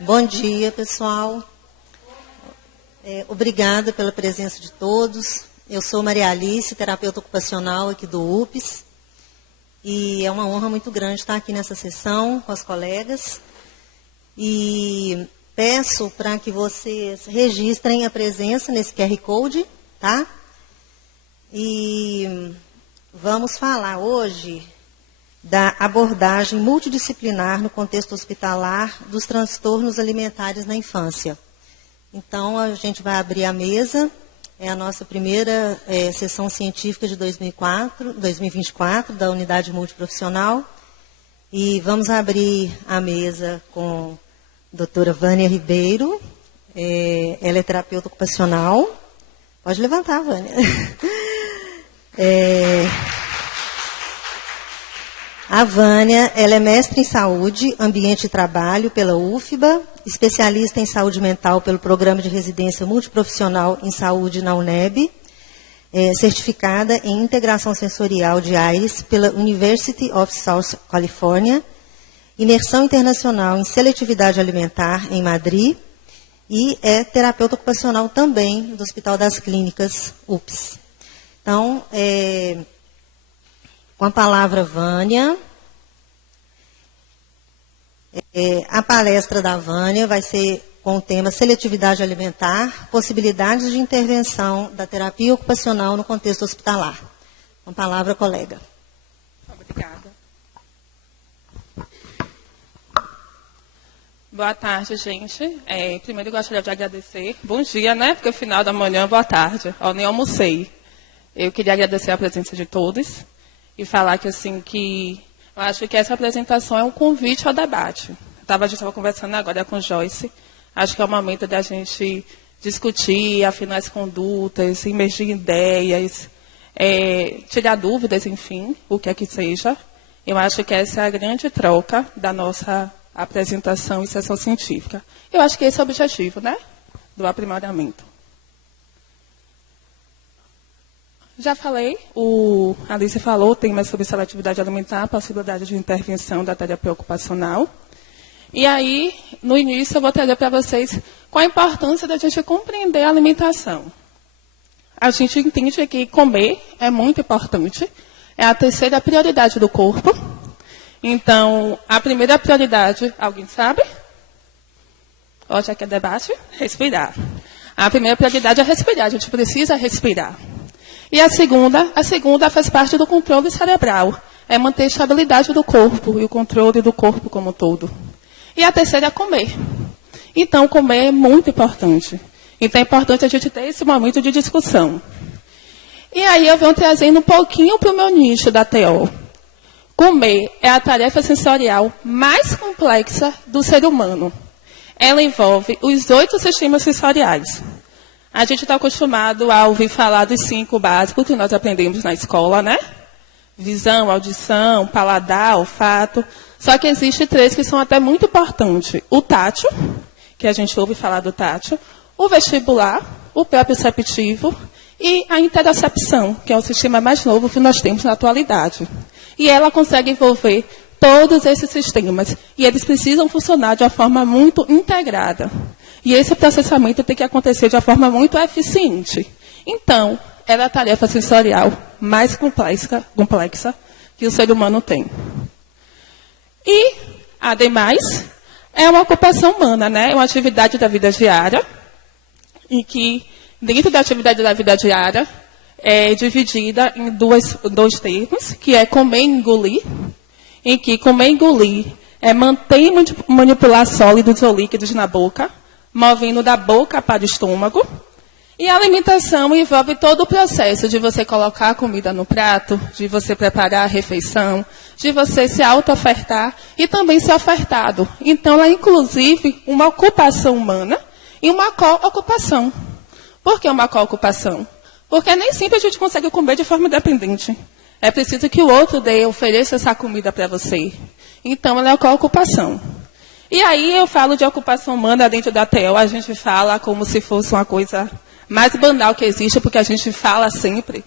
Bom dia, pessoal. Obrigada pela presença de todos. Eu sou Maria Alice, terapeuta ocupacional aqui do UPS. E é uma honra muito grande estar aqui nessa sessão com as colegas. E peço para que vocês registrem a presença nesse QR Code, tá? E vamos falar hoje da abordagem multidisciplinar no contexto hospitalar dos transtornos alimentares na infância. Então, a gente vai abrir a mesa, é a nossa primeira sessão científica de 2024, da unidade multiprofissional, e vamos abrir a mesa com a doutora Vânia Ribeiro, ela é terapeuta ocupacional. Pode levantar, Vânia. A Vânia, ela é mestre em saúde, ambiente e trabalho pela UFBA, especialista em saúde mental pelo Programa de Residência Multiprofissional em Saúde na UNEB, certificada em integração sensorial de AIRES pela University of South California, imersão internacional em seletividade alimentar em Madrid e é terapeuta ocupacional também do Hospital das Clínicas UPS. Então, com a palavra, Vânia. A palestra da Vânia vai ser com o tema Seletividade Alimentar, possibilidades de intervenção da terapia ocupacional no contexto hospitalar. Com a palavra, colega. Obrigada. Boa tarde, gente. Primeiro, eu gostaria de agradecer. Bom dia, né? Porque é o final da manhã, boa tarde. Eu nem almocei. Eu queria agradecer a presença de todos. E falar que, assim, que eu acho que essa apresentação é um convite ao debate. A gente estava conversando agora com Joyce. Acho que é o momento da gente discutir, afinar as condutas, emergir ideias, tirar dúvidas, enfim, o que é que seja. Eu acho que essa é a grande troca da nossa apresentação e sessão científica. Eu acho que esse é o objetivo, né, do aprimoramento. Já falei, a Alice falou, o tema é sobre seletividade alimentar, possibilidade de intervenção da terapia ocupacional. E aí, no início, eu vou trazer para vocês qual a importância da gente compreender a alimentação. A gente entende que comer é muito importante, é a terceira prioridade do corpo. Então, a primeira prioridade, alguém sabe? Hoje aqui é debate? Respirar. A primeira prioridade é respirar, a gente precisa respirar. E a segunda faz parte do controle cerebral. É manter a estabilidade do corpo e o controle do corpo como um todo. E a terceira é comer. Então, comer é muito importante. Então, é importante a gente ter esse momento de discussão. E aí, eu venho trazendo um pouquinho para o meu nicho da TO. Comer é a tarefa sensorial mais complexa do ser humano. Ela envolve os 8 sistemas sensoriais. A gente está acostumado a ouvir falar dos 5 básicos que nós aprendemos na escola, né? Visão, audição, paladar, olfato. Só que existem 3 que são até muito importantes. O tátil, que a gente ouve falar do tátil. O vestibular, o proprioceptivo e a interocepção, que é o sistema mais novo que nós temos na atualidade. E ela consegue envolver todos esses sistemas. E eles precisam funcionar de uma forma muito integrada. E esse processamento tem que acontecer de uma forma muito eficiente. Então, ela é a tarefa sensorial mais complexa que o ser humano tem. E, ademais, é uma ocupação humana, né? É uma atividade da vida diária, em que, dentro da atividade da vida diária, é dividida em dois termos, que é comer e engolir, em que comer e engolir é manter e manipular sólidos ou líquidos na boca, movendo da boca para o estômago. E a alimentação envolve todo o processo de você colocar a comida no prato, de você preparar a refeição, de você se auto-ofertar e também ser ofertado. Então, é inclusive uma ocupação humana e uma co-ocupação. Por que uma co-ocupação? Porque nem sempre a gente consegue comer de forma independente. É preciso que o outro ofereça essa comida para você. Então, ela é a co-ocupação. E aí eu falo de ocupação humana dentro da TO, a gente fala como se fosse uma coisa mais banal que existe, porque a gente fala sempre.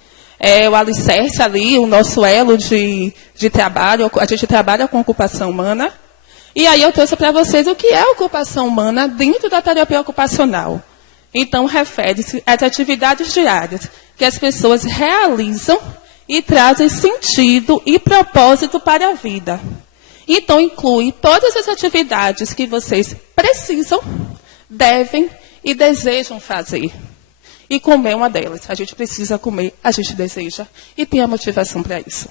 O alicerce ali, o nosso elo de trabalho, a gente trabalha com ocupação humana. E aí eu trouxe para vocês o que é ocupação humana dentro da terapia ocupacional. Então, refere-se às atividades diárias que as pessoas realizam e trazem sentido e propósito para a vida. Então, inclui todas as atividades que vocês precisam, devem e desejam fazer. E comer é uma delas. A gente precisa comer, a gente deseja e tem a motivação para isso.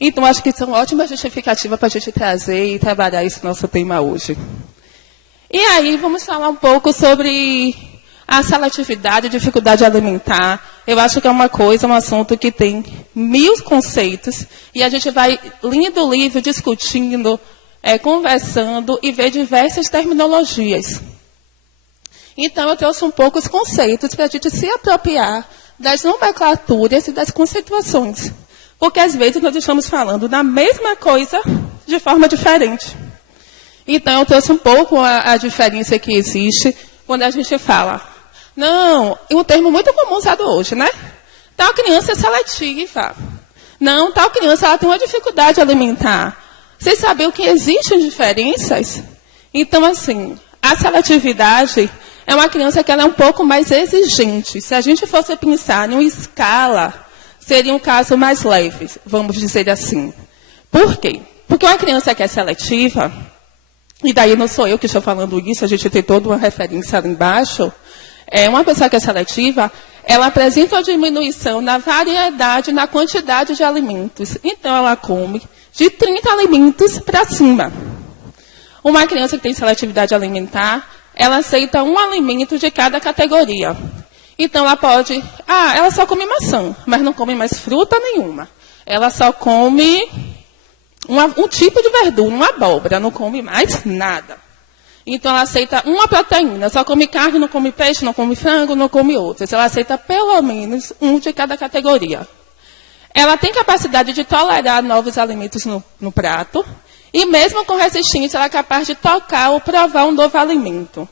Então, acho que são ótimas justificativas para a gente trazer e trabalhar esse nosso tema hoje. E aí, vamos falar um pouco sobre a seletividade, dificuldade alimentar. Eu acho que é uma coisa, um assunto que tem 1000 conceitos. E a gente vai lendo o livro, discutindo, conversando e ver diversas terminologias. Então, eu trouxe um pouco os conceitos para a gente se apropriar das nomenclaturas e das conceituações. Porque, às vezes, nós estamos falando da mesma coisa de forma diferente. Então, eu trouxe um pouco a diferença que existe quando a gente fala. Não, é um termo muito comum usado hoje, né? Tal criança é seletiva. Não, tal criança ela tem uma dificuldade alimentar. Vocês sabem o que existem diferenças? Então, assim, a seletividade é uma criança que ela é um pouco mais exigente. Se a gente fosse pensar em uma escala, seria um caso mais leve, vamos dizer assim. Por quê? Porque uma criança que é seletiva, e daí não sou eu que estou falando isso, a gente tem toda uma referência ali embaixo, uma pessoa que é seletiva, ela apresenta uma diminuição na variedade, na quantidade de alimentos. Então, ela come de 30 alimentos para cima. Uma criança que tem seletividade alimentar, ela aceita um alimento de cada categoria. Então, ela pode... ela só come maçã, mas não come mais fruta nenhuma. Ela só come um tipo de verdura, uma abóbora, não come mais nada. Então, ela aceita uma proteína, só come carne, não come peixe, não come frango, não come outras. Ela aceita pelo menos um de cada categoria. Ela tem capacidade de tolerar novos alimentos no prato. E mesmo com resistência, ela é capaz de tocar ou provar um novo alimento.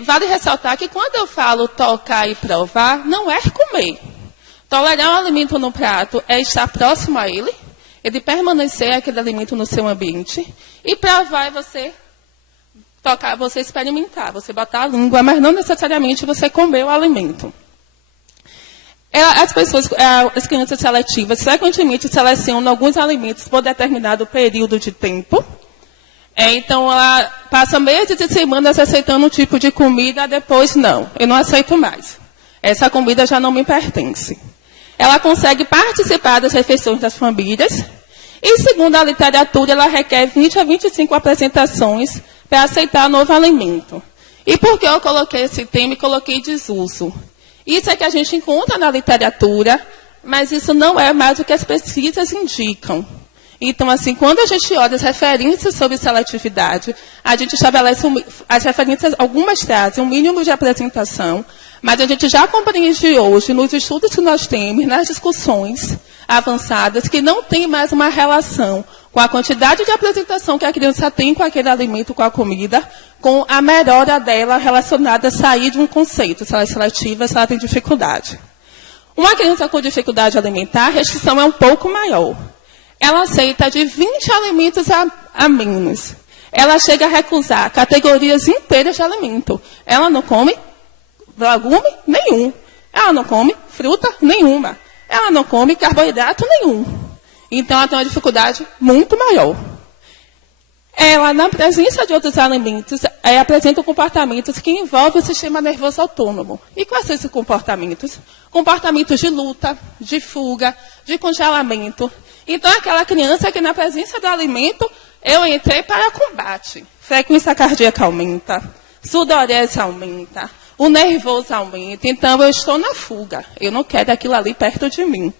Vale ressaltar que quando eu falo tocar e provar, não é comer. Tolerar um alimento no prato é estar próximo a ele permanecer aquele alimento no seu ambiente. E provar é você tocar, você experimentar, você botar a língua, mas não necessariamente você comer o alimento. As crianças seletivas frequentemente selecionam alguns alimentos por determinado período de tempo. Então, ela passa meses e semanas aceitando um tipo de comida, depois, não, eu não aceito mais. Essa comida já não me pertence. Ela consegue participar das refeições das famílias. E, segundo a literatura, ela requer 20 a 25 apresentações para aceitar novo alimento. E por que eu coloquei esse tema e coloquei desuso? Isso é que a gente encontra na literatura, mas isso não é mais o que as pesquisas indicam. Então, assim, quando a gente olha as referências sobre seletividade, a gente estabelece as referências, algumas trazem um mínimo de apresentação, mas a gente já compreende hoje, nos estudos que nós temos, nas discussões avançadas, que não tem mais uma relação com a quantidade de apresentação que a criança tem com aquele alimento, com a comida, com a melhora dela relacionada a sair de um conceito, se ela é seletiva, se ela tem dificuldade. Uma criança com dificuldade alimentar, a restrição é um pouco maior. Ela aceita de 20 alimentos a menos. Ela chega a recusar categorias inteiras de alimento. Ela não come legume nenhum. Ela não come fruta nenhuma. Ela não come carboidrato nenhum. Então, ela tem uma dificuldade muito maior. Ela, na presença de outros alimentos, apresenta comportamentos que envolvem o sistema nervoso autônomo. E quais são esses comportamentos? Comportamentos de luta, de fuga, de congelamento. Então, aquela criança que, na presença do alimento, eu entrei para combate. Frequência cardíaca aumenta, sudorese aumenta, o nervoso aumenta. Então, eu estou na fuga. Eu não quero aquilo ali perto de mim.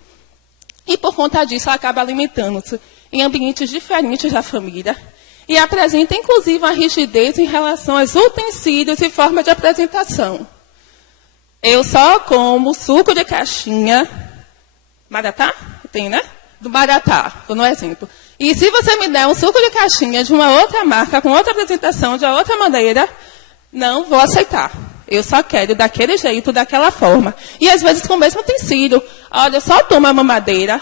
E, por conta disso, ela acaba alimentando-se em ambientes diferentes da família. E apresenta, inclusive, uma rigidez em relação aos utensílios e forma de apresentação. Eu só como suco de caixinha. Maratá? Tem, né? Do Maratá, dando um exemplo. E se você me der um suco de caixinha de uma outra marca, com outra apresentação, de outra maneira, não vou aceitar. Eu só quero daquele jeito, daquela forma. E às vezes com o mesmo utensílio. Olha, só toma a mamadeira,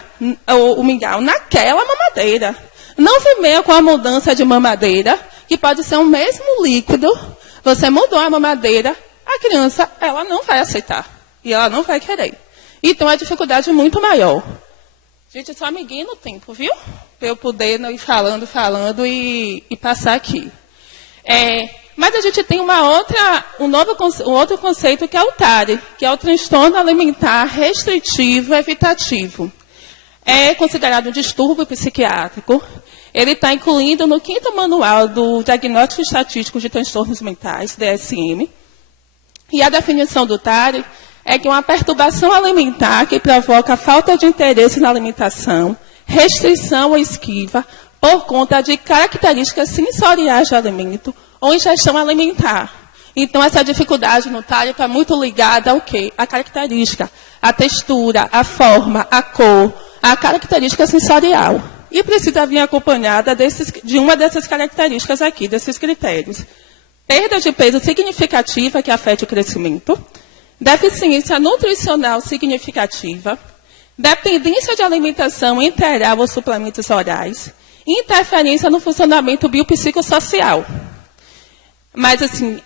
o mingau, naquela mamadeira. Não semeia com a mudança de mamadeira, que pode ser o mesmo líquido. Você mudou a mamadeira, a criança, ela não vai aceitar. E ela não vai querer. Então, a dificuldade é muito maior. Gente, eu sou amiguinha no tempo, viu? Para eu poder ir falando e passar aqui. Mas a gente tem um outro conceito que é o TARI, que é o transtorno alimentar restritivo evitativo. É considerado um distúrbio psiquiátrico. Ele está incluído no 5º manual do Diagnóstico Estatístico de Transtornos Mentais, DSM. E a definição do TARI é que uma perturbação alimentar que provoca falta de interesse na alimentação, restrição ou esquiva por conta de características sensoriais do alimento ou ingestão alimentar. Então, essa dificuldade no TARI está muito ligada ao quê? A característica, a textura, a forma, a cor, a característica sensorial. E precisa vir acompanhada de uma dessas características aqui, desses critérios. Perda de peso significativa que afete o crescimento, deficiência nutricional significativa, dependência de alimentação integral ou suplementos orais, interferência no funcionamento biopsicossocial. Mas, assim,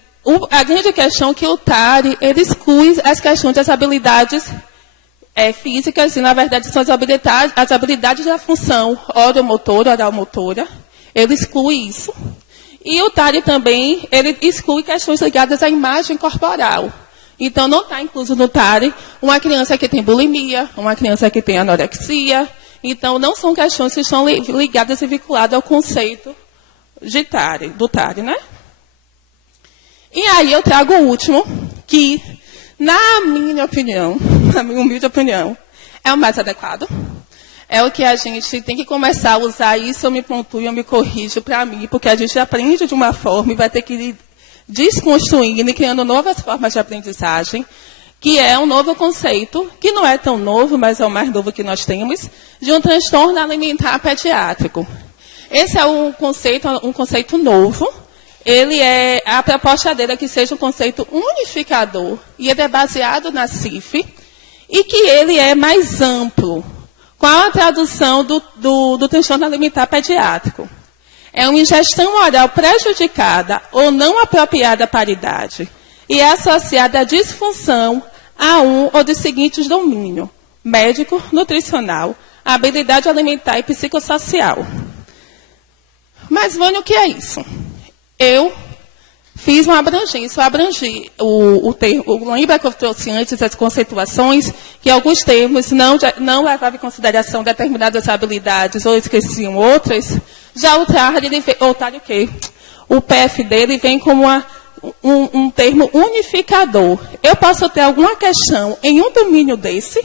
a grande questão é que o TARI, ele exclui as questões das habilidades físicas, e, na verdade, são as habilidades da função oromotora, oral-motora. Ele exclui isso. E o TARI também, ele exclui questões ligadas à imagem corporal. Então, não está incluso no TARI uma criança que tem bulimia, uma criança que tem anorexia. Então, não são questões que estão ligadas e vinculadas ao conceito do TARI, né? E aí eu trago o último, que, na minha opinião, na minha humilde opinião, é o mais adequado. É o que a gente tem que começar a usar isso, eu me pontuo, eu me corrijo para mim, porque a gente aprende de uma forma e vai ter que ir desconstruindo e criando novas formas de aprendizagem, que é um novo conceito, que não é tão novo, mas é o mais novo que nós temos, de um transtorno alimentar pediátrico. Esse é um conceito novo. A proposta dele é que seja um conceito unificador, e ele é baseado na CIF, e que ele é mais amplo. Qual a tradução do transtorno alimentar pediátrico? É uma ingestão oral prejudicada ou não apropriada para a idade, e é associada à disfunção a um ou dos seguintes domínios: médico, nutricional, habilidade alimentar e psicossocial. Mas, Vânia, o que é isso? Eu fiz uma abrangência, eu abrangi o termo, lembra que eu trouxe antes as conceituações, que alguns termos não levavam em consideração determinadas habilidades ou esqueciam outras. Já o TARI, o PF dele vem como um termo unificador. Eu posso ter alguma questão em um domínio desse,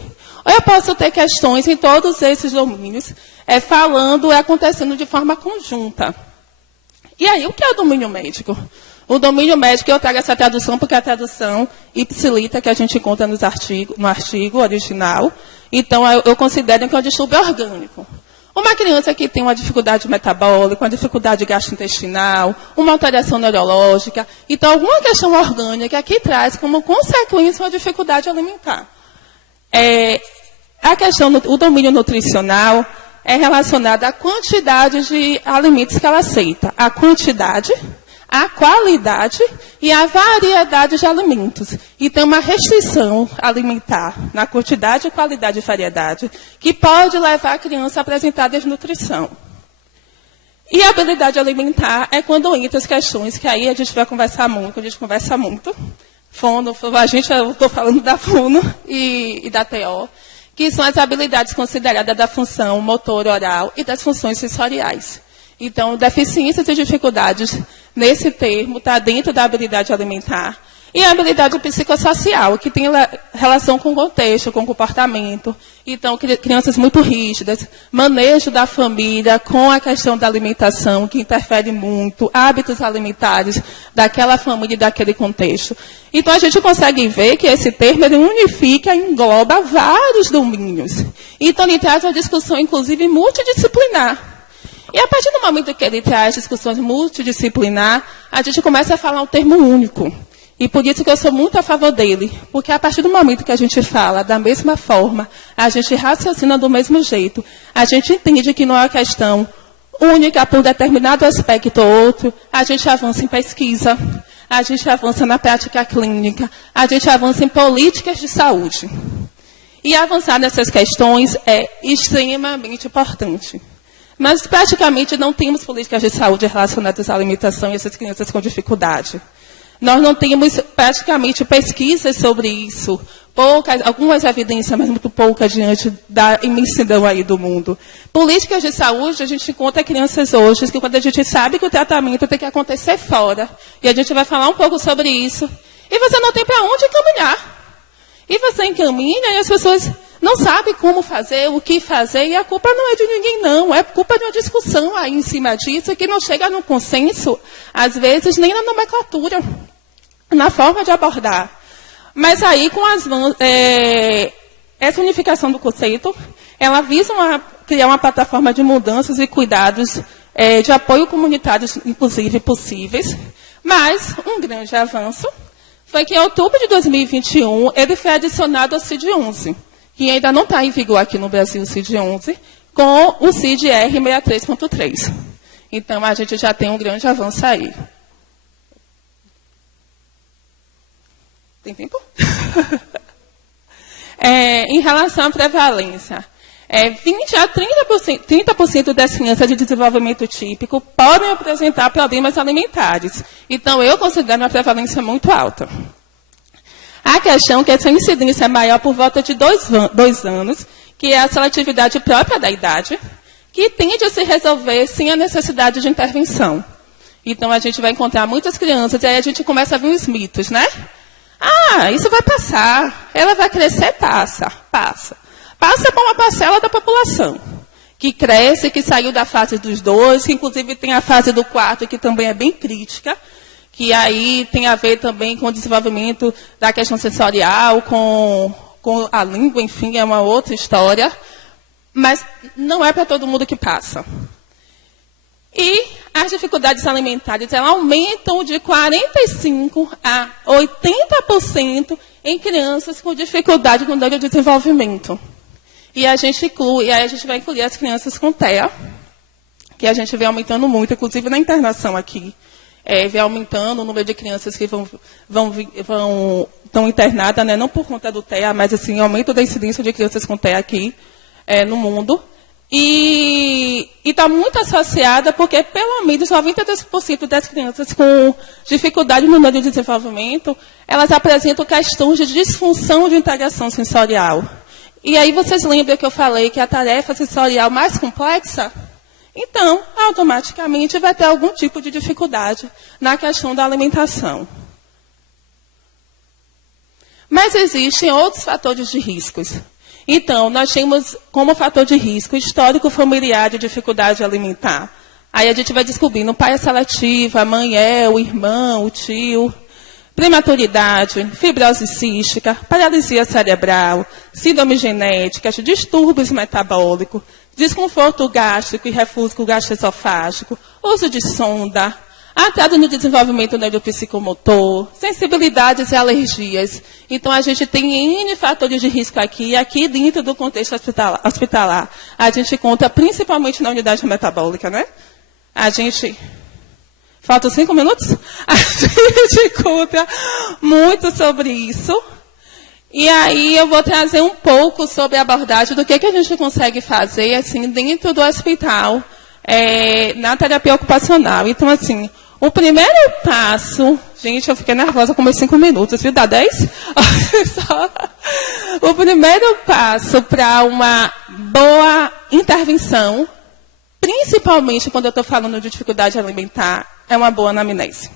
ou eu posso ter questões em todos esses domínios, acontecendo de forma conjunta. E aí, o que é o domínio médico? O domínio médico, eu trago essa tradução, porque é a tradução ipsilita que a gente encontra no artigo original. Então, eu considero que é um distúrbio orgânico. Uma criança que tem uma dificuldade metabólica, uma dificuldade gastrointestinal, uma alteração neurológica, então alguma questão orgânica que traz como consequência uma dificuldade alimentar. O domínio nutricional é relacionado à quantidade de alimentos que ela aceita. A quantidade, a qualidade e a variedade de alimentos. E tem uma restrição alimentar na quantidade, qualidade e variedade, que pode levar a criança a apresentar desnutrição. E a habilidade alimentar é quando entra as questões, que aí a gente vai conversar muito, Fono, eu estou falando da Fono e da TO, que são as habilidades consideradas da função motor oral e das funções sensoriais. Então, deficiências e dificuldades nesse termo está dentro da habilidade alimentar. E a habilidade psicossocial, que tem relação com o contexto, com o comportamento. Então, crianças muito rígidas, manejo da família com a questão da alimentação, que interfere muito, hábitos alimentares daquela família e daquele contexto. Então, a gente consegue ver que esse termo ele unifica e engloba vários domínios. Então, ele traz uma discussão, inclusive, multidisciplinar. E a partir do momento que ele traz discussões multidisciplinar, a gente começa a falar um termo único. E por isso que eu sou muito a favor dele. Porque a partir do momento que a gente fala da mesma forma, a gente raciocina do mesmo jeito, a gente entende que não é uma questão única por determinado aspecto ou outro, a gente avança em pesquisa, a gente avança na prática clínica, a gente avança em políticas de saúde. E avançar nessas questões é extremamente importante. Mas praticamente não temos políticas de saúde relacionadas à alimentação e essas crianças com dificuldade. Nós não temos praticamente pesquisas sobre isso, algumas evidências, mas muito poucas diante da imensidão aí do mundo. Políticas de saúde, a gente encontra crianças hoje que quando a gente sabe que o tratamento tem que acontecer fora, e a gente vai falar um pouco sobre isso, e você não tem para onde encaminhar. E você encaminha e as pessoas não sabem como fazer, o que fazer, e a culpa não é de ninguém, não. É culpa de uma discussão aí em cima disso, que não chega no consenso, às vezes, nem na nomenclatura, na forma de abordar. Mas aí, com essa unificação do conceito, ela visa criar uma plataforma de mudanças e cuidados de apoio comunitários, inclusive, possíveis. Mas um grande avanço foi que em outubro de 2021, ele foi adicionado ao CID-11, que ainda não está em vigor aqui no Brasil, o CID-11, com o CID-R 63.3. Então, a gente já tem um grande avanço aí. Tem tempo? Em relação à prevalência, 20% a 30% das crianças de desenvolvimento típico podem apresentar problemas alimentares. Então, eu considero uma prevalência muito alta. A questão é que essa incidência é maior por volta de 2 anos, que é a seletividade própria da idade, que tende a se resolver sem a necessidade de intervenção. Então, a gente vai encontrar muitas crianças, e aí a gente começa a ver os mitos, né? Ah, isso vai passar, ela vai crescer, passa. Passa para uma parcela da população, que cresce, que saiu da fase dos 2, que inclusive tem a fase do 4, que também é bem crítica, que aí tem a ver também com o desenvolvimento da questão sensorial, com a língua, enfim, é uma outra história, mas não é para todo mundo que passa. E as dificuldades alimentares, elas aumentam de 45% a 80% em crianças com dificuldade no neurodesenvolvimento. E a gente vai incluir as crianças com TEA, que a gente vem aumentando muito, inclusive na internação aqui. Vem aumentando o número de crianças que estão internadas, né, não por conta do TEA, mas assim, aumento da incidência de crianças com TEA aqui no mundo. E está muito associada porque, pelo menos, 92% das crianças com dificuldade no neurodesenvolvimento, elas apresentam questões de disfunção de integração sensorial. E aí vocês lembram que eu falei que a tarefa sensorial mais complexa? Então, automaticamente vai ter algum tipo de dificuldade na questão da alimentação. Mas existem outros fatores de riscos. Então, nós temos como fator de risco histórico familiar de dificuldade alimentar. Aí a gente vai descobrindo, o pai é seletivo, a mãe é, o irmão, o tio. Prematuridade, fibrose cística, paralisia cerebral, síndrome genética, distúrbios metabólicos, desconforto gástrico e refluxo gastroesofágico, uso de sonda, atraso no desenvolvimento neuropsicomotor, sensibilidades e alergias. Então, a gente tem N fatores de risco aqui, e aqui dentro do contexto hospitalar. A gente conta principalmente na unidade metabólica, né? Faltam 5 minutos? A gente conta muito sobre isso. E aí eu vou trazer um pouco sobre a abordagem do que a gente consegue fazer assim, dentro do hospital, na terapia ocupacional. Então, assim, o primeiro passo... Gente, eu fiquei nervosa com meus 5 minutos, viu? Dá 10? O primeiro passo para uma boa intervenção, principalmente quando eu estou falando de dificuldade alimentar, é uma boa anamnese.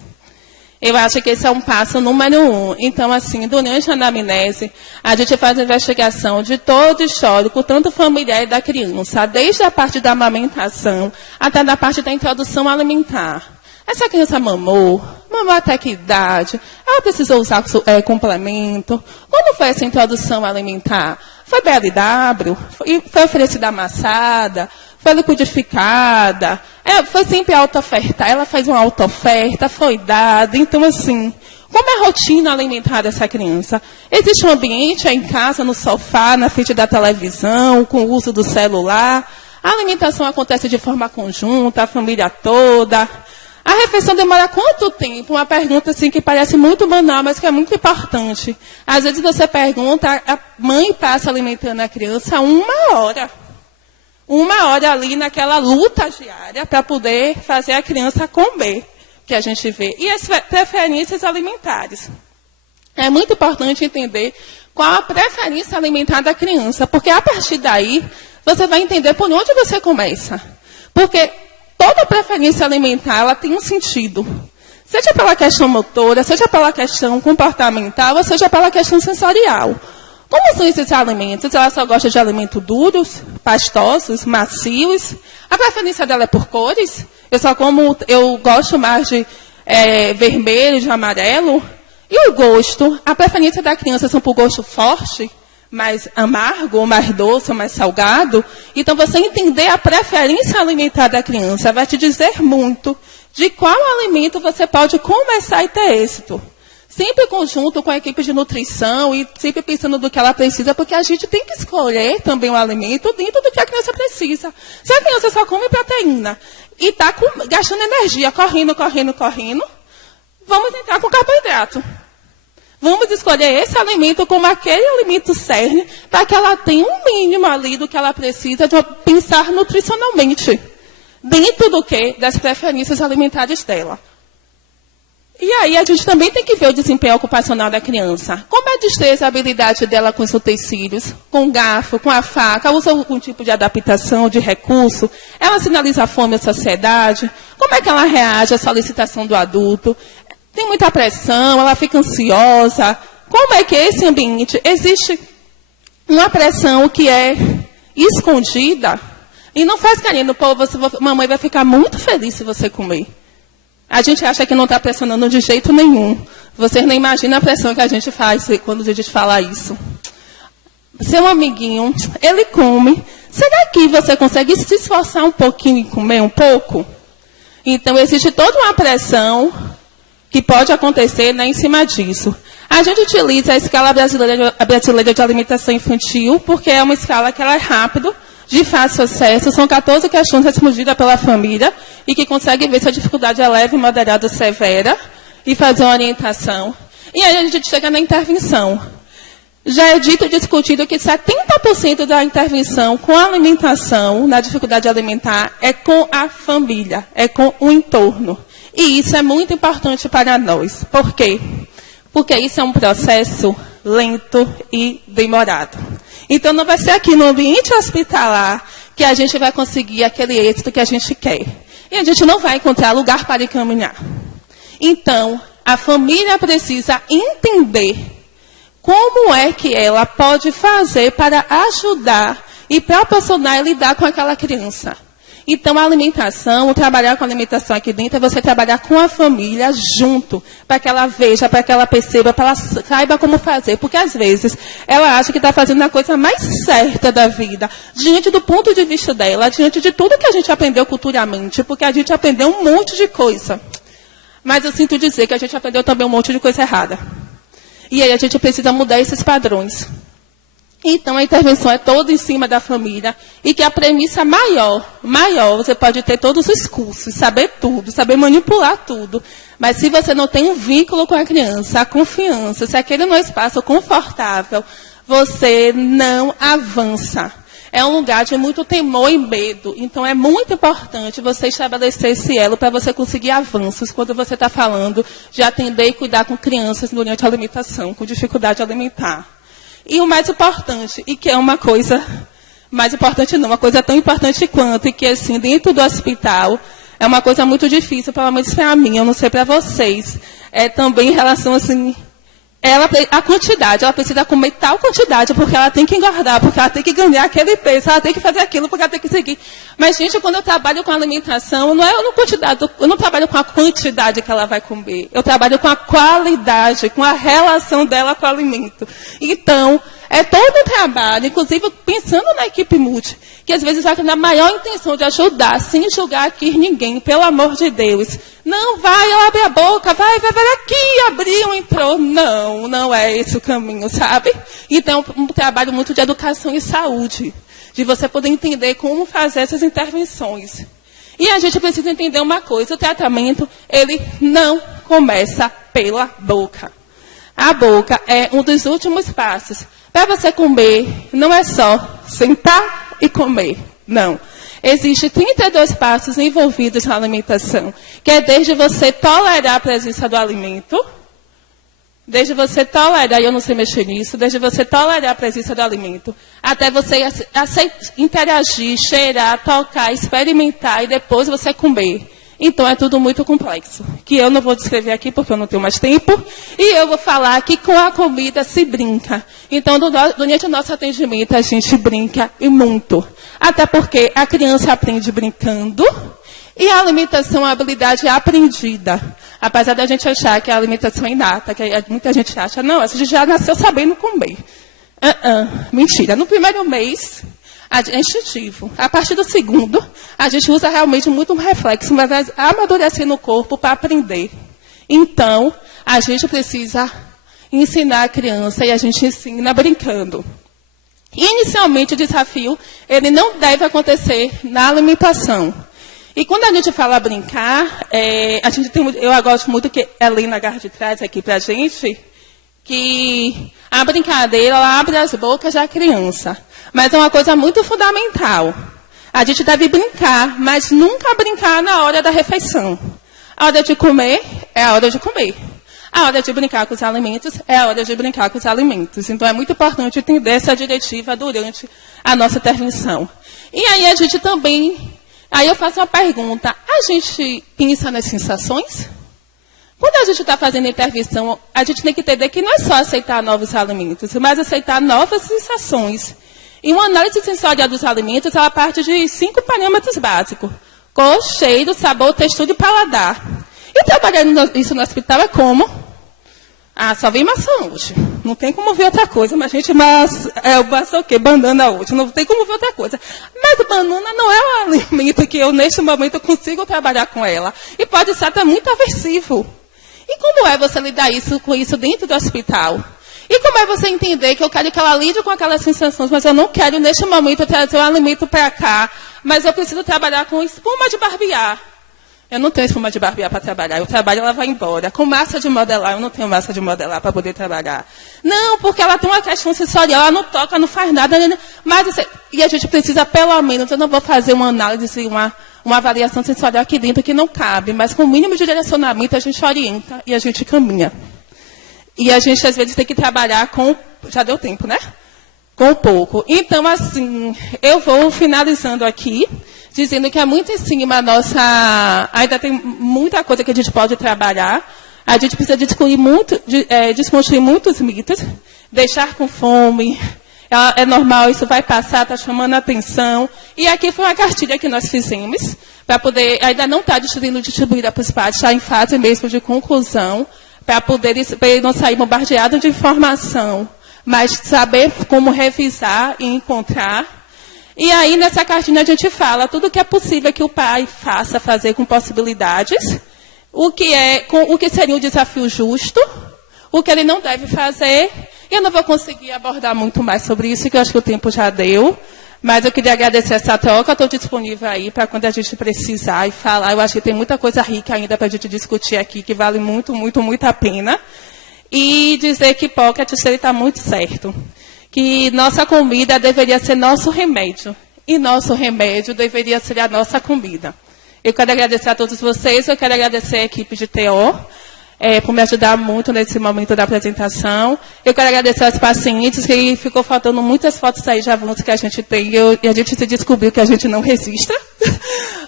Eu acho que esse é um passo número 1. Então, assim, durante a anamnese, a gente faz a investigação de todo o histórico, tanto familiar e da criança, desde a parte da amamentação até da parte da introdução alimentar. Essa criança mamou até que idade? Ela precisou usar complemento? Como foi essa introdução alimentar? Foi BLW? Foi oferecida amassada? Foi liquidificada? Foi sempre auto-oferta? Ela fez uma auto-oferta? Foi dada? Então, assim, como é a rotina alimentar dessa criança? Existe um ambiente em casa, no sofá, na frente da televisão, com o uso do celular? A alimentação acontece de forma conjunta, a família toda. A refeição demora quanto tempo? Uma pergunta assim que parece muito banal, mas que é muito importante. Às vezes você pergunta, a mãe passa alimentando a criança 1 hora. 1 hora ali naquela luta diária para poder fazer a criança comer, que a gente vê. E as preferências alimentares. É muito importante entender qual a preferência alimentar da criança, porque a partir daí você vai entender por onde você começa. Porque toda preferência alimentar ela tem um sentido. Seja pela questão motora, seja pela questão comportamental, ou seja pela questão sensorial. Como são esses alimentos? Ela só gosta de alimentos duros, pastosos, macios. A preferência dela é por cores. Eu gosto mais de vermelho, de amarelo. E o gosto? A preferência da criança são por gosto forte, mais amargo, ou mais doce, ou mais salgado. Então, você entender a preferência alimentar da criança vai te dizer muito de qual alimento você pode começar e ter êxito. Sempre conjunto com a equipe de nutrição e sempre pensando do que ela precisa, porque a gente tem que escolher também o alimento dentro do que a criança precisa. Se a criança só come proteína e está gastando energia, correndo, vamos entrar com carboidrato. Vamos escolher esse alimento como aquele alimento cerne, para que ela tenha um mínimo ali do que ela precisa de pensar nutricionalmente. Dentro do quê? Das preferências alimentares dela. E aí a gente também tem que ver o desempenho ocupacional da criança. Como é a destreza, a habilidade dela com os utensílios, com o garfo, com a faca, usa algum tipo de adaptação, de recurso, ela sinaliza a fome à sociedade, como é que ela reage à solicitação do adulto, tem muita pressão, ela fica ansiosa, como é que esse ambiente, existe uma pressão que é escondida e não faz carinho, pô, mamãe vai ficar muito feliz se você comer. A gente acha que não está pressionando de jeito nenhum. Vocês nem imaginam a pressão que a gente faz quando a gente fala isso. Seu amiguinho, ele come. Será que você consegue se esforçar um pouquinho e comer um pouco? Então, existe toda uma pressão que pode acontecer em cima disso. A gente utiliza a escala brasileira de alimentação infantil, porque é uma escala que ela é rápida, de fácil acesso, são 14 questões respondidas pela família e que consegue ver se a dificuldade é leve, moderada ou severa e fazer uma orientação. E aí a gente chega na intervenção. Já é dito e discutido que 70% da intervenção com a alimentação, na dificuldade alimentar, é com a família, é com o entorno. E isso é muito importante para nós. Por quê? Porque isso é um processo lento e demorado. Então, não vai ser aqui no ambiente hospitalar que a gente vai conseguir aquele êxito que a gente quer. E a gente não vai encontrar lugar para encaminhar. Então, a família precisa entender como é que ela pode fazer para ajudar e proporcionar e lidar com aquela criança. Então, a alimentação, trabalhar com a alimentação aqui dentro, é você trabalhar com a família junto, para que ela veja, para que ela perceba, para ela saiba como fazer. Porque, às vezes, ela acha que está fazendo a coisa mais certa da vida, diante do ponto de vista dela, diante de tudo que a gente aprendeu culturalmente, porque a gente aprendeu um monte de coisa. Mas eu sinto dizer que a gente aprendeu também um monte de coisa errada. E aí a gente precisa mudar esses padrões. Então, a intervenção é toda em cima da família e que a premissa maior, você pode ter todos os cursos, saber tudo, saber manipular tudo. Mas se você não tem um vínculo com a criança, a confiança, se aquele não é um espaço confortável, você não avança. É um lugar de muito temor e medo. Então, é muito importante você estabelecer esse elo para você conseguir avanços quando você está falando de atender e cuidar com crianças durante a alimentação, com dificuldade alimentar. E o mais importante, e que é uma coisa, mais importante não, uma coisa tão importante quanto, e que assim, dentro do hospital, é uma coisa muito difícil, pelo menos para mim, eu não sei para vocês, é também em relação assim, a quantidade, ela precisa comer tal quantidade, porque ela tem que engordar, porque ela tem que ganhar aquele peso, ela tem que fazer aquilo, porque ela tem que seguir. Mas, gente, quando eu trabalho com alimentação, eu não trabalho com a quantidade que ela vai comer, eu trabalho com a qualidade, com a relação dela com o alimento. Então, é todo um trabalho, inclusive pensando na equipe multi, que às vezes vai ter a maior intenção de ajudar, sem julgar aqui ninguém, pelo amor de Deus. Não, vai, abre a boca, vai aqui, abriu, entrou. Não é esse o caminho, sabe? Então, um trabalho muito de educação e saúde, de você poder entender como fazer essas intervenções. E a gente precisa entender uma coisa, o tratamento, ele não começa pela boca. A boca é um dos últimos passos. Para você comer, não é só sentar e comer, não. Existem 32 passos envolvidos na alimentação, que é desde você tolerar a presença do alimento, desde você tolerar, eu não sei mexer nisso, desde você tolerar a presença do alimento, até você interagir, cheirar, tocar, experimentar e depois você comer. Então, é tudo muito complexo, que eu não vou descrever aqui porque eu não tenho mais tempo, e eu vou falar que com a comida se brinca. Então, durante o nosso atendimento, a gente brinca e muito. Até porque a criança aprende brincando, e a alimentação é uma habilidade aprendida. Apesar da gente achar que a alimentação é inata, que muita gente acha, não, a gente já nasceu sabendo comer. Mentira. No primeiro mês, é instintivo. A partir do segundo, a gente usa realmente muito um reflexo, mas vai amadurecer no corpo para aprender. Então, a gente precisa ensinar a criança e a gente ensina brincando. Inicialmente, o desafio, ele não deve acontecer na alimentação. E quando a gente fala brincar, eu gosto muito que a Helena Garde traz aqui para a gente, que a brincadeira, ela abre as bocas da criança. Mas é uma coisa muito fundamental. A gente deve brincar, mas nunca brincar na hora da refeição. A hora de comer é a hora de comer. A hora de brincar com os alimentos é a hora de brincar com os alimentos. Então, é muito importante entender essa diretiva durante a nossa intervenção. E aí, a gente também... Aí eu faço uma pergunta. A gente pensa nas sensações? Quando a gente está fazendo intervenção, a gente tem que entender que não é só aceitar novos alimentos, mas aceitar novas sensações. E uma análise sensorial dos alimentos, ela parte de 5 parâmetros básicos. Cor, cheiro, sabor, textura e paladar. E trabalhando isso no hospital é como? Só vem maçã hoje. Não tem como ver outra coisa. Mas, gente, maçã o quê? Banana hoje. Não tem como ver outra coisa. Mas banana não é um alimento que eu, neste momento, consigo trabalhar com ela. E pode ser até muito aversivo. E como é você lidar com isso dentro do hospital? E como é você entender que eu quero que ela lide com aquelas sensações, mas eu não quero, neste momento, trazer o alimento para cá, mas eu preciso trabalhar com espuma de barbear. Eu não tenho espuma de barbear para trabalhar, eu trabalho, ela vai embora. Com massa de modelar, eu não tenho massa de modelar para poder trabalhar. Não, porque ela tem uma questão sensorial, ela não toca, não faz nada. Mas, e a gente precisa, pelo menos, eu não vou fazer uma análise, uma avaliação sensorial aqui dentro que não cabe, mas com o mínimo de direcionamento a gente orienta e a gente caminha. E a gente, às vezes, tem que trabalhar com... Já deu tempo, né? Com pouco. Então, assim, eu vou finalizando aqui, dizendo que é muito em cima a nossa... Ainda tem muita coisa que a gente pode trabalhar. A gente precisa desconstruir muitos mitos. Deixar com fome. É normal, isso vai passar, está chamando a atenção. E aqui foi uma cartilha que nós fizemos, para poder... Ainda não está distribuída para os pais, está em fase mesmo de conclusão, para poder não sair bombardeado de informação, mas saber como revisar e encontrar. E aí, nessa cartinha, a gente fala tudo o que é possível que o pai fazer com possibilidades, o que seria um desafio justo, o que ele não deve fazer. Eu não vou conseguir abordar muito mais sobre isso, que eu acho que o tempo já deu. Mas eu queria agradecer essa troca, estou disponível aí para quando a gente precisar e falar. Eu acho que tem muita coisa rica ainda para a gente discutir aqui, que vale muito, muito, muito a pena. E dizer que Hipócrates está muito certo. Que nossa comida deveria ser nosso remédio. E nosso remédio deveria ser a nossa comida. Eu quero agradecer a todos vocês, eu quero agradecer a equipe de TO. Por me ajudar muito nesse momento da apresentação. Eu quero agradecer aos pacientes, que ficou faltando muitas fotos aí de avanço que a gente tem, e a gente se descobriu que a gente não resista.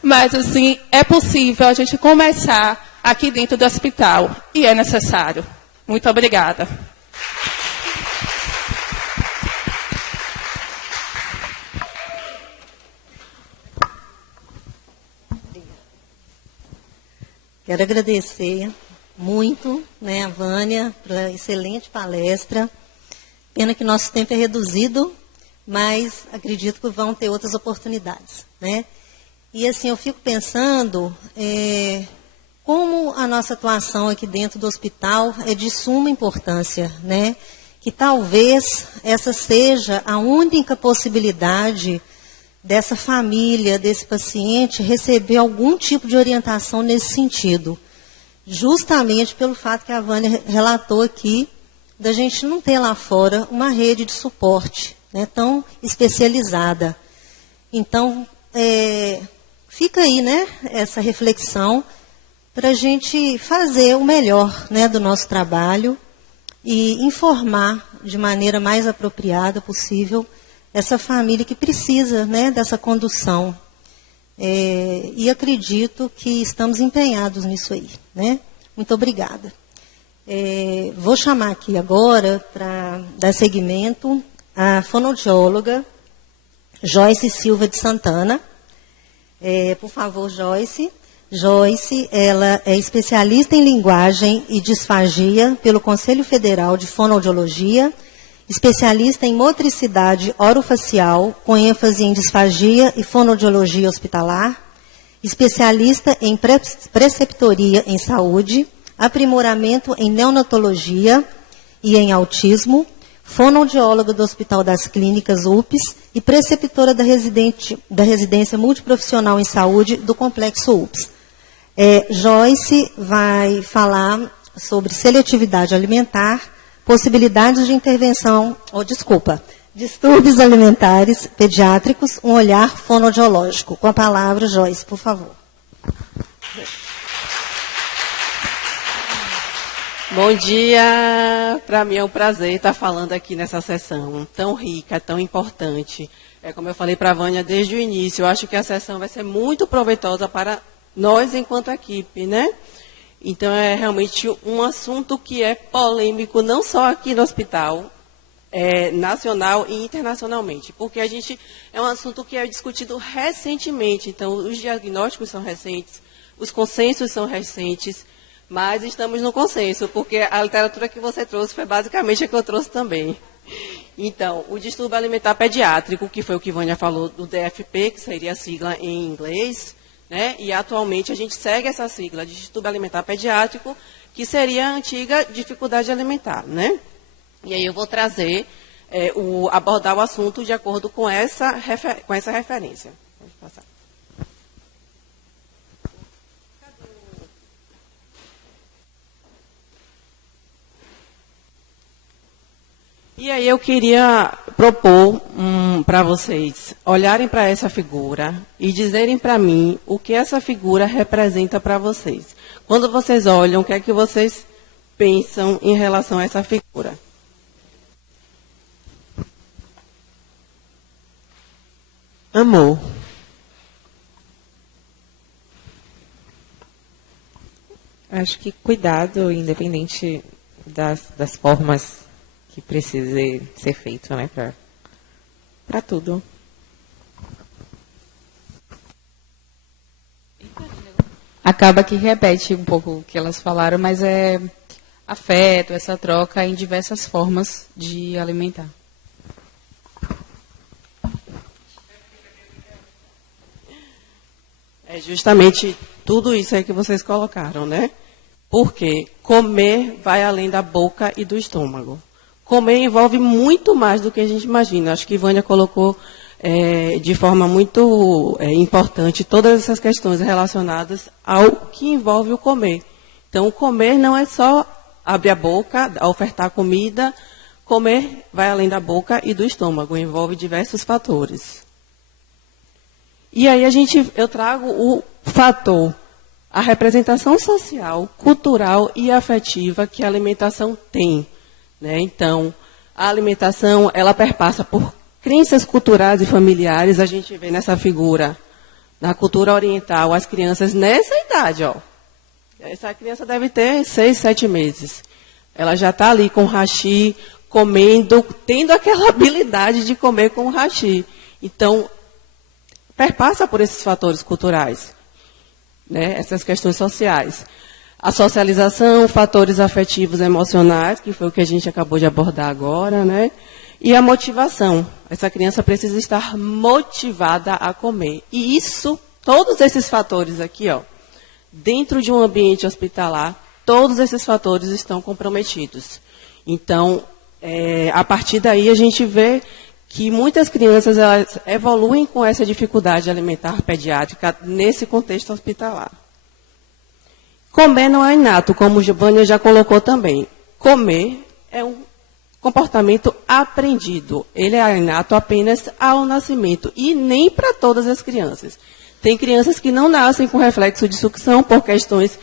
Mas, assim, é possível a gente começar aqui dentro do hospital, e é necessário. Muito obrigada. Quero agradecer muito, né, a Vânia, pela excelente palestra. Pena que nosso tempo é reduzido, mas acredito que vão ter outras oportunidades, né? E assim, eu fico pensando como a nossa atuação aqui dentro do hospital é de suma importância, né? Que talvez essa seja a única possibilidade dessa família, desse paciente, receber algum tipo de orientação nesse sentido. Justamente pelo fato que a Vânia relatou aqui, da gente não ter lá fora uma rede de suporte, né, tão especializada. Então, fica aí, né, essa reflexão para a gente fazer o melhor, né, do nosso trabalho e informar de maneira mais apropriada possível essa família que precisa, né, dessa condução. E acredito que estamos empenhados nisso aí, né? Muito obrigada. Vou chamar aqui agora, para dar seguimento, a fonoaudióloga Joyce Silva de Santana. Por favor, Joyce. Joyce, ela é especialista em linguagem e disfagia pelo Conselho Federal de Fonoaudiologia, especialista em motricidade orofacial, com ênfase em disfagia e fonoaudiologia hospitalar, especialista em preceptoria em saúde, aprimoramento em neonatologia e em autismo, fonoaudióloga do Hospital das Clínicas UPS e preceptora da residência multiprofissional em saúde do Complexo UPS. Joyce vai falar sobre seletividade alimentar, possibilidades de intervenção, distúrbios alimentares pediátricos, um olhar fonoaudiológico. Com a palavra, Joyce, por favor. Bom dia, para mim é um prazer estar falando aqui nessa sessão tão rica, tão importante. Como eu falei para a Vânia desde o início, eu acho que a sessão vai ser muito proveitosa para nós enquanto equipe, né? Então é realmente um assunto que é polêmico, não só aqui no hospital, nacional e internacionalmente, porque é um assunto que é discutido recentemente, então os diagnósticos são recentes, os consensos são recentes, mas estamos no consenso, porque a literatura que você trouxe foi basicamente a que eu trouxe também. Então, o distúrbio alimentar pediátrico, que foi o que Vânia falou do DFP, que seria a sigla em inglês, né? E atualmente a gente segue essa sigla de distúrbio alimentar pediátrico, que seria a antiga dificuldade alimentar, né? E aí eu vou trazer, abordar o assunto de acordo com essa referência. Pode passar. E aí eu queria propor para vocês olharem para essa figura e dizerem para mim o que essa figura representa para vocês. Quando vocês olham, o que é que vocês pensam em relação a essa figura? Amor. Acho que cuidado, independente das formas que precise ser feito, né, para tudo. Acaba que repete um pouco o que elas falaram, mas é afeto, essa troca em diversas formas de alimentar. É justamente tudo isso aí que vocês colocaram, né? Porque comer vai além da boca e do estômago. Comer envolve muito mais do que a gente imagina. Acho que Vânia colocou de forma muito importante todas essas questões relacionadas ao que envolve o comer. Então, o comer não é só abrir a boca, ofertar comida. Comer vai além da boca e do estômago, envolve diversos fatores. E aí eu trago o fator, a representação social, cultural e afetiva que a alimentação tem. Né? Então, a alimentação, ela perpassa por crenças culturais e familiares. A gente vê nessa figura, na cultura oriental, as crianças nessa idade, ó. Essa criança deve ter 6, 7 meses. Ela já está ali com o hashi, comendo, tendo aquela habilidade de comer com o hashi. Então, perpassa por esses fatores culturais, né? Essas questões sociais. A socialização, fatores afetivos emocionais, que foi o que a gente acabou de abordar agora, né? E a motivação. Essa criança precisa estar motivada a comer. E isso, todos esses fatores aqui, ó, dentro de um ambiente hospitalar, todos esses fatores estão comprometidos. Então, a partir daí a gente vê que muitas crianças elas evoluem com essa dificuldade alimentar pediátrica nesse contexto hospitalar. Comer não é inato, como o Vânia já colocou também. Comer é um comportamento aprendido. Ele é inato apenas ao nascimento e nem para todas as crianças. Tem crianças que não nascem com reflexo de sucção por questões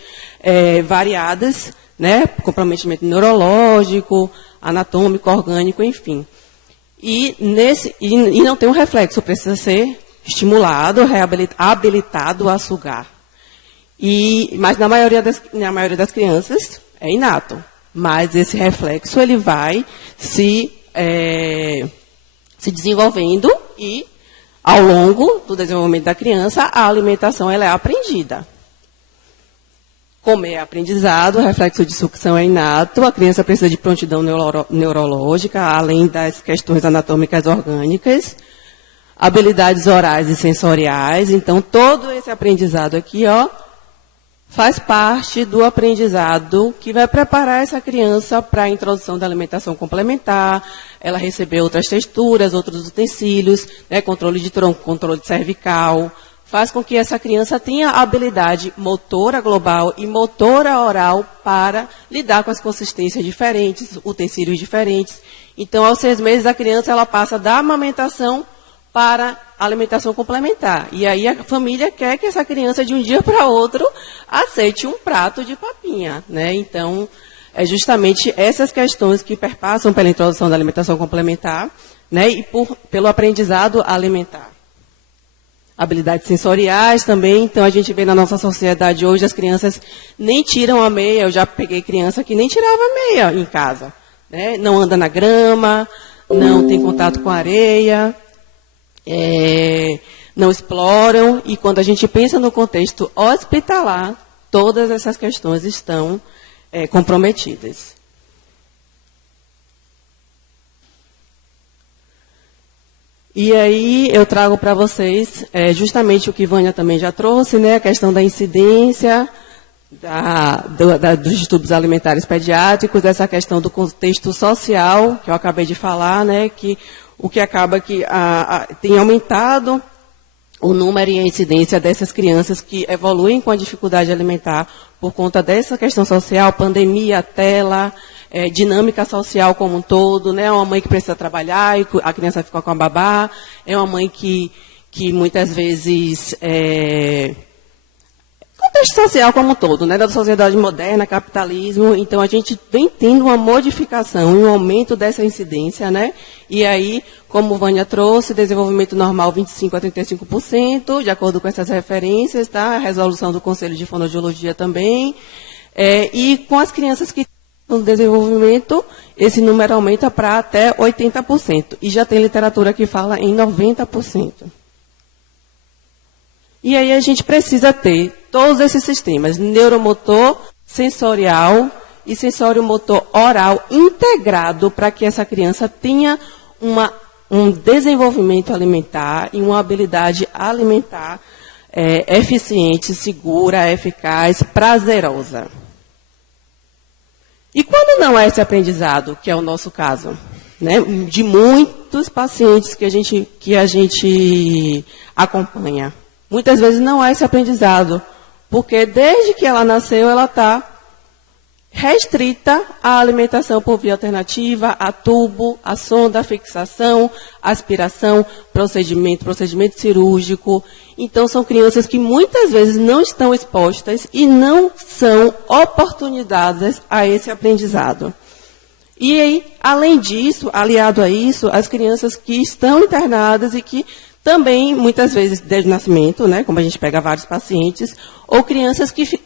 variadas, né? Comprometimento neurológico, anatômico, orgânico, enfim. E não tem um reflexo, precisa ser estimulado, habilitado a sugar. Mas na maioria das crianças é inato. Mas esse reflexo ele vai se desenvolvendo e, ao longo do desenvolvimento da criança, a alimentação ela é aprendida. Comer é aprendizado, o reflexo de sucção é inato, a criança precisa de prontidão neurológica, além das questões anatômicas orgânicas, habilidades orais e sensoriais. Então, todo esse aprendizado aqui, faz parte do aprendizado que vai preparar essa criança para a introdução da alimentação complementar, ela receber outras texturas, outros utensílios, né, controle de tronco, controle cervical, faz com que essa criança tenha habilidade motora global e motora oral para lidar com as consistências diferentes, utensílios diferentes. Então, aos 6 meses, a criança ela passa da amamentação para a alimentação complementar. E aí a família quer que essa criança, de um dia para outro, aceite um prato de papinha, né? Então, é justamente essas questões que perpassam pela introdução da alimentação complementar, né? E pelo aprendizado alimentar. Habilidades sensoriais também, então a gente vê na nossa sociedade hoje as crianças nem tiram a meia, eu já peguei criança que nem tirava a meia em casa, né? Não anda na grama, não tem contato com a areia, não exploram, e quando a gente pensa no contexto hospitalar, todas essas questões estão comprometidas. E aí eu trago para vocês justamente o que Vânia também já trouxe, né, a questão da incidência dos distúrbios alimentares pediátricos, essa questão do contexto social, que eu acabei de falar, né, que o que acaba que tem aumentado o número e a incidência dessas crianças que evoluem com a dificuldade alimentar por conta dessa questão social, pandemia, tela, dinâmica social como um todo, né? É uma mãe que precisa trabalhar e a criança fica com a babá, é uma mãe que muitas vezes contexto social como um todo, né? Da sociedade moderna, capitalismo, então a gente vem tendo uma modificação e um aumento dessa incidência, né? E aí, como Vânia trouxe, desenvolvimento normal 25% a 35%, de acordo com essas referências, tá? A resolução do Conselho de Fonoaudiologia também. E com as crianças que no desenvolvimento, esse número aumenta para até 80%. E já tem literatura que fala em 90%. E aí a gente precisa ter todos esses sistemas, neuromotor, sensorial e sensório-motor oral integrado para que essa criança tenha um desenvolvimento alimentar e uma habilidade alimentar eficiente, segura, eficaz, prazerosa. E quando não há esse aprendizado, que é o nosso caso, né, de muitos pacientes que a gente acompanha, muitas vezes não há esse aprendizado, porque desde que ela nasceu, ela está restrita à alimentação por via alternativa, a tubo, a sonda, a fixação, aspiração, procedimento cirúrgico. Então, são crianças que muitas vezes não estão expostas e não são oportunizadas a esse aprendizado. E aí, além disso, aliado a isso, as crianças que estão internadas e que também, muitas vezes, desde o nascimento, né, como a gente pega vários pacientes, ou crianças que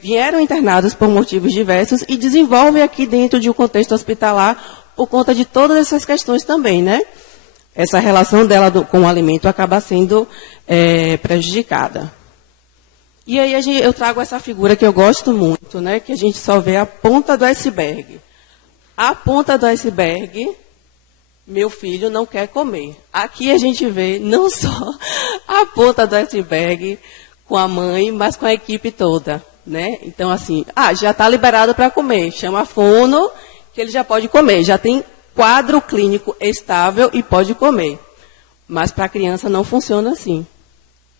vieram internadas por motivos diversos e desenvolvem aqui dentro de um contexto hospitalar por conta de todas essas questões também, né? Essa relação dela com o alimento acaba sendo prejudicada. E aí eu trago essa figura que eu gosto muito, né? Que a gente só vê a ponta do iceberg. A ponta do iceberg, meu filho não quer comer. Aqui a gente vê não só a ponta do iceberg com a mãe, mas com a equipe toda, né? Então, assim, já está liberado para comer. Chama a fono, que ele já pode comer. Já tem quadro clínico estável e pode comer. Mas para a criança não funciona assim.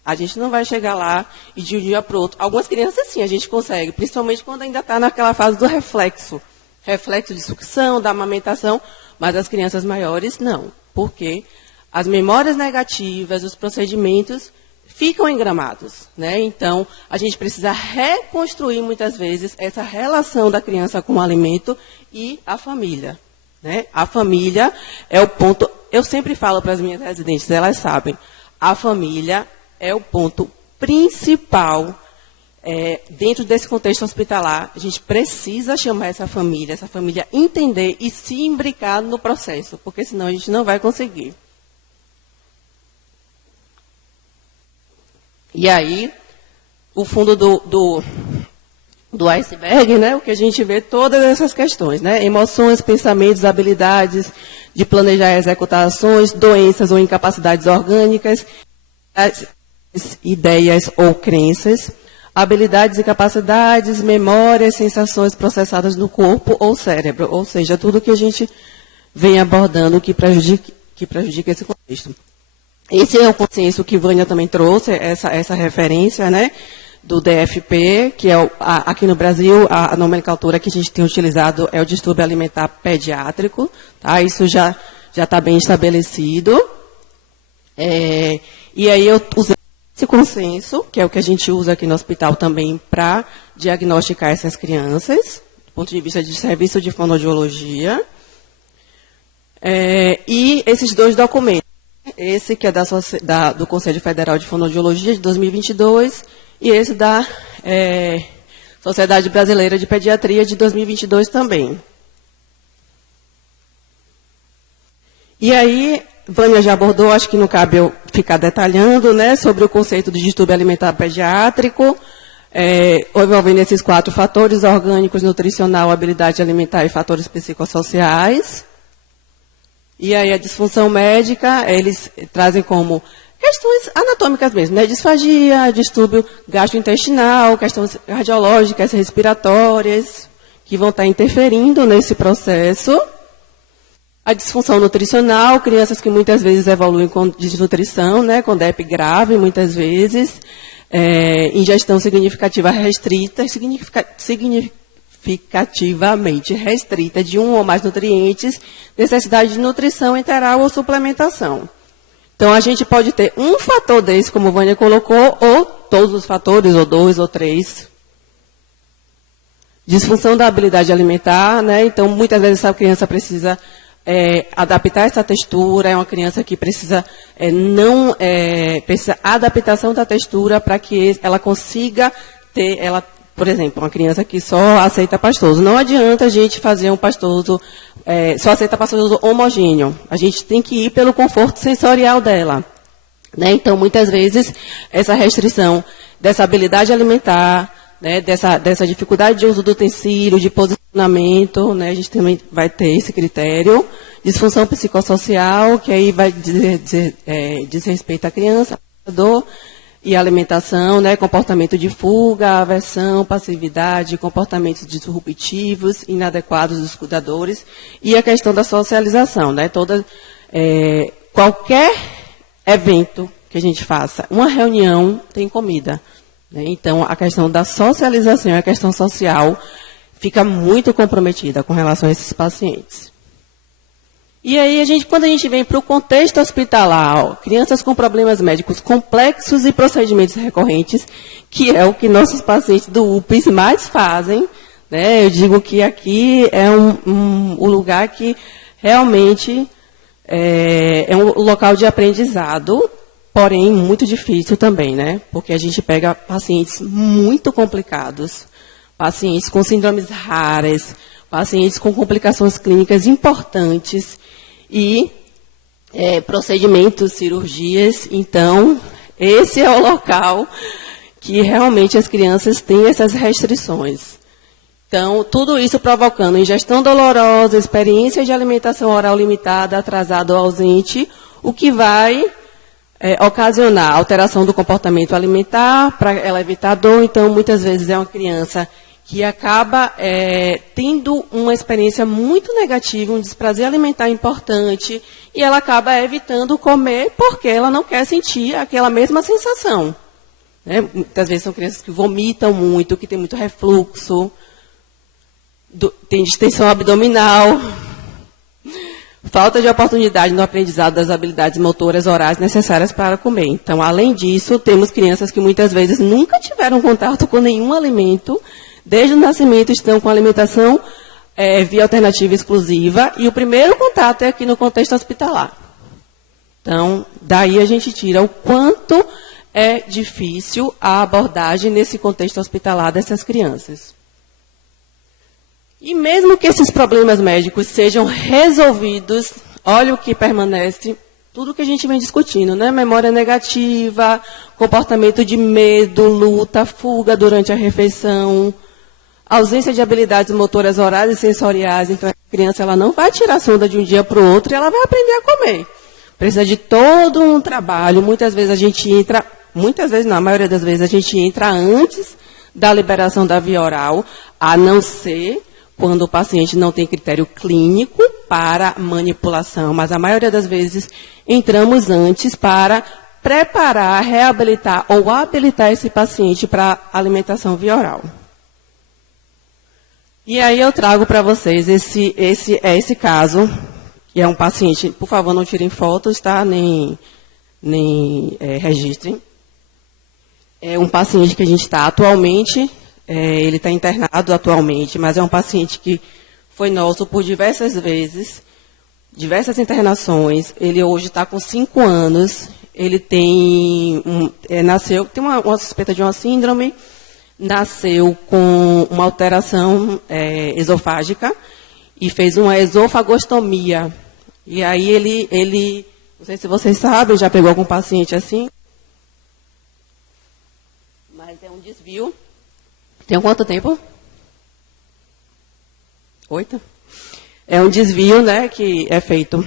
A gente não vai chegar lá e de um dia para o outro. Algumas crianças sim, a gente consegue, principalmente quando ainda está naquela fase do reflexo. Reflexo de sucção, da amamentação, mas as crianças maiores não. Porque as memórias negativas, os procedimentos ficam engramados, né? Então, a gente precisa reconstruir muitas vezes essa relação da criança com o alimento e a família, né? A família é o ponto, eu sempre falo para as minhas residentes, elas sabem, a família é o ponto principal dentro desse contexto hospitalar. A gente precisa chamar essa família entender e se imbricar no processo, porque senão a gente não vai conseguir. E aí, o fundo do iceberg, né, o que a gente vê, todas essas questões, né, emoções, pensamentos, habilidades de planejar e executar ações, doenças ou incapacidades orgânicas, ideias ou crenças, habilidades e capacidades, memórias, sensações processadas no corpo ou cérebro, ou seja, tudo que a gente vem abordando que prejudica esse contexto. Esse é o consenso que Vânia também trouxe, essa referência, né, do DFP, que é aqui no Brasil, a nomenclatura que a gente tem utilizado é o distúrbio alimentar pediátrico, tá? Isso já está bem estabelecido. E aí eu usei esse consenso, que é o que a gente usa aqui no hospital também para diagnosticar essas crianças, do ponto de vista de serviço de fonoaudiologia. E esses dois documentos. Esse que é do Conselho Federal de Fonoaudiologia de 2022 e esse da Sociedade Brasileira de Pediatria de 2022 também. E aí, Vânia já abordou, acho que não cabe eu ficar detalhando, né, sobre o conceito de distúrbio alimentar pediátrico, envolvendo esses 4 fatores orgânicos, nutricional, habilidade alimentar e fatores psicossociais. E aí a disfunção médica, eles trazem como questões anatômicas mesmo, né? Disfagia, distúrbio gastrointestinal, questões cardiológicas, respiratórias, que vão estar interferindo nesse processo. A disfunção nutricional, crianças que muitas vezes evoluem com desnutrição, né? Com DEP grave, muitas vezes. Ingestão significativa restrita, significativamente restrita de um ou mais nutrientes, necessidade de nutrição enteral ou suplementação. Então, a gente pode ter um fator desse, como a Vânia colocou, ou todos os fatores, ou 2 ou 3. Disfunção da habilidade alimentar, né? Então, muitas vezes essa criança precisa adaptar essa textura, é uma criança que precisa precisa adaptação da textura para que ela consiga ter, por exemplo, uma criança que só aceita pastoso. Não adianta a gente fazer um pastoso, só aceita pastoso homogêneo. A gente tem que ir pelo conforto sensorial dela, né? Então, muitas vezes, essa restrição dessa habilidade alimentar, né, dessa dificuldade de uso do utensílio, de posicionamento, né, a gente também vai ter esse critério. Disfunção psicossocial, que aí vai diz respeito à criança, dor e alimentação, né, comportamento de fuga, aversão, passividade, comportamentos disruptivos, inadequados dos cuidadores, e a questão da socialização, né, qualquer evento que a gente faça, uma reunião tem comida, né, então a questão da socialização, a questão social, fica muito comprometida com relação a esses pacientes. E aí, quando a gente vem para o contexto hospitalar, crianças com problemas médicos complexos e procedimentos recorrentes, que é o que nossos pacientes do UPS mais fazem, né? Eu digo que aqui é um lugar que realmente é um local de aprendizado, porém muito difícil também, né? Porque a gente pega pacientes muito complicados, pacientes com síndromes raras, pacientes com complicações clínicas importantes e procedimentos, cirurgias. Então, esse é o local que realmente as crianças têm essas restrições. Então, tudo isso provocando ingestão dolorosa, experiência de alimentação oral limitada, atrasada ou ausente, o que vai ocasionar alteração do comportamento alimentar para ela evitar dor. Então, muitas vezes é uma criança que acaba tendo uma experiência muito negativa, um desprazer alimentar importante, e ela acaba evitando comer porque ela não quer sentir aquela mesma sensação. Né? Muitas vezes são crianças que vomitam muito, que têm muito refluxo, tem distensão abdominal, falta de oportunidade no aprendizado das habilidades motoras orais necessárias para comer. Então, além disso, temos crianças que muitas vezes nunca tiveram contato com nenhum alimento, desde o nascimento estão com alimentação via alternativa exclusiva, e o primeiro contato é aqui no contexto hospitalar. Então, daí a gente tira o quanto é difícil a abordagem nesse contexto hospitalar dessas crianças. E mesmo que esses problemas médicos sejam resolvidos, olha o que permanece, tudo que a gente vem discutindo, né? Memória negativa, comportamento de medo, luta, fuga durante a refeição, ausência de habilidades motoras orais e sensoriais. Então, a criança ela não vai tirar a sonda de um dia para o outro e ela vai aprender a comer. Precisa de todo um trabalho. Muitas vezes a gente entra, muitas vezes não, a maioria das vezes a gente entra antes da liberação da via oral, a não ser quando o paciente não tem critério clínico para manipulação, mas a maioria das vezes entramos antes para preparar, reabilitar ou habilitar esse paciente para alimentação via oral. E aí eu trago para vocês esse caso, que é um paciente, por favor, não tirem fotos, tá? Nem registrem. É um paciente que a gente está atualmente, ele está internado atualmente, mas é um paciente que foi nosso por diversas vezes, diversas internações. Ele hoje está com 5 anos, ele tem nasceu, tem uma suspeita de uma síndrome, nasceu com uma alteração esofágica e fez uma esofagostomia. E aí ele, não sei se vocês sabem, já pegou algum paciente assim, mas é um desvio. Tem quanto tempo? 8? É um desvio, né, que é feito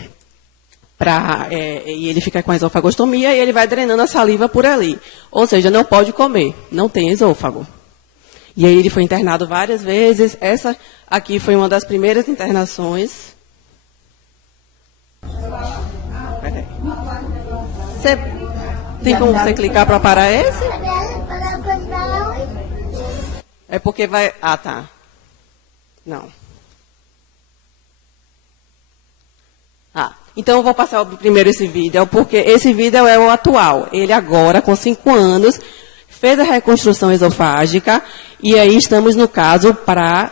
e ele fica com a esofagostomia e ele vai drenando a saliva por ali. Ou seja, não pode comer, não tem esôfago. E aí ele foi internado várias vezes. Essa aqui foi uma das primeiras internações. Peraí. Tem como você clicar para parar esse? É porque vai... Ah, tá. Não. Então eu vou passar primeiro esse vídeo, porque esse vídeo é o atual. Ele agora, com 5 anos, fez a reconstrução esofágica, e aí estamos no caso para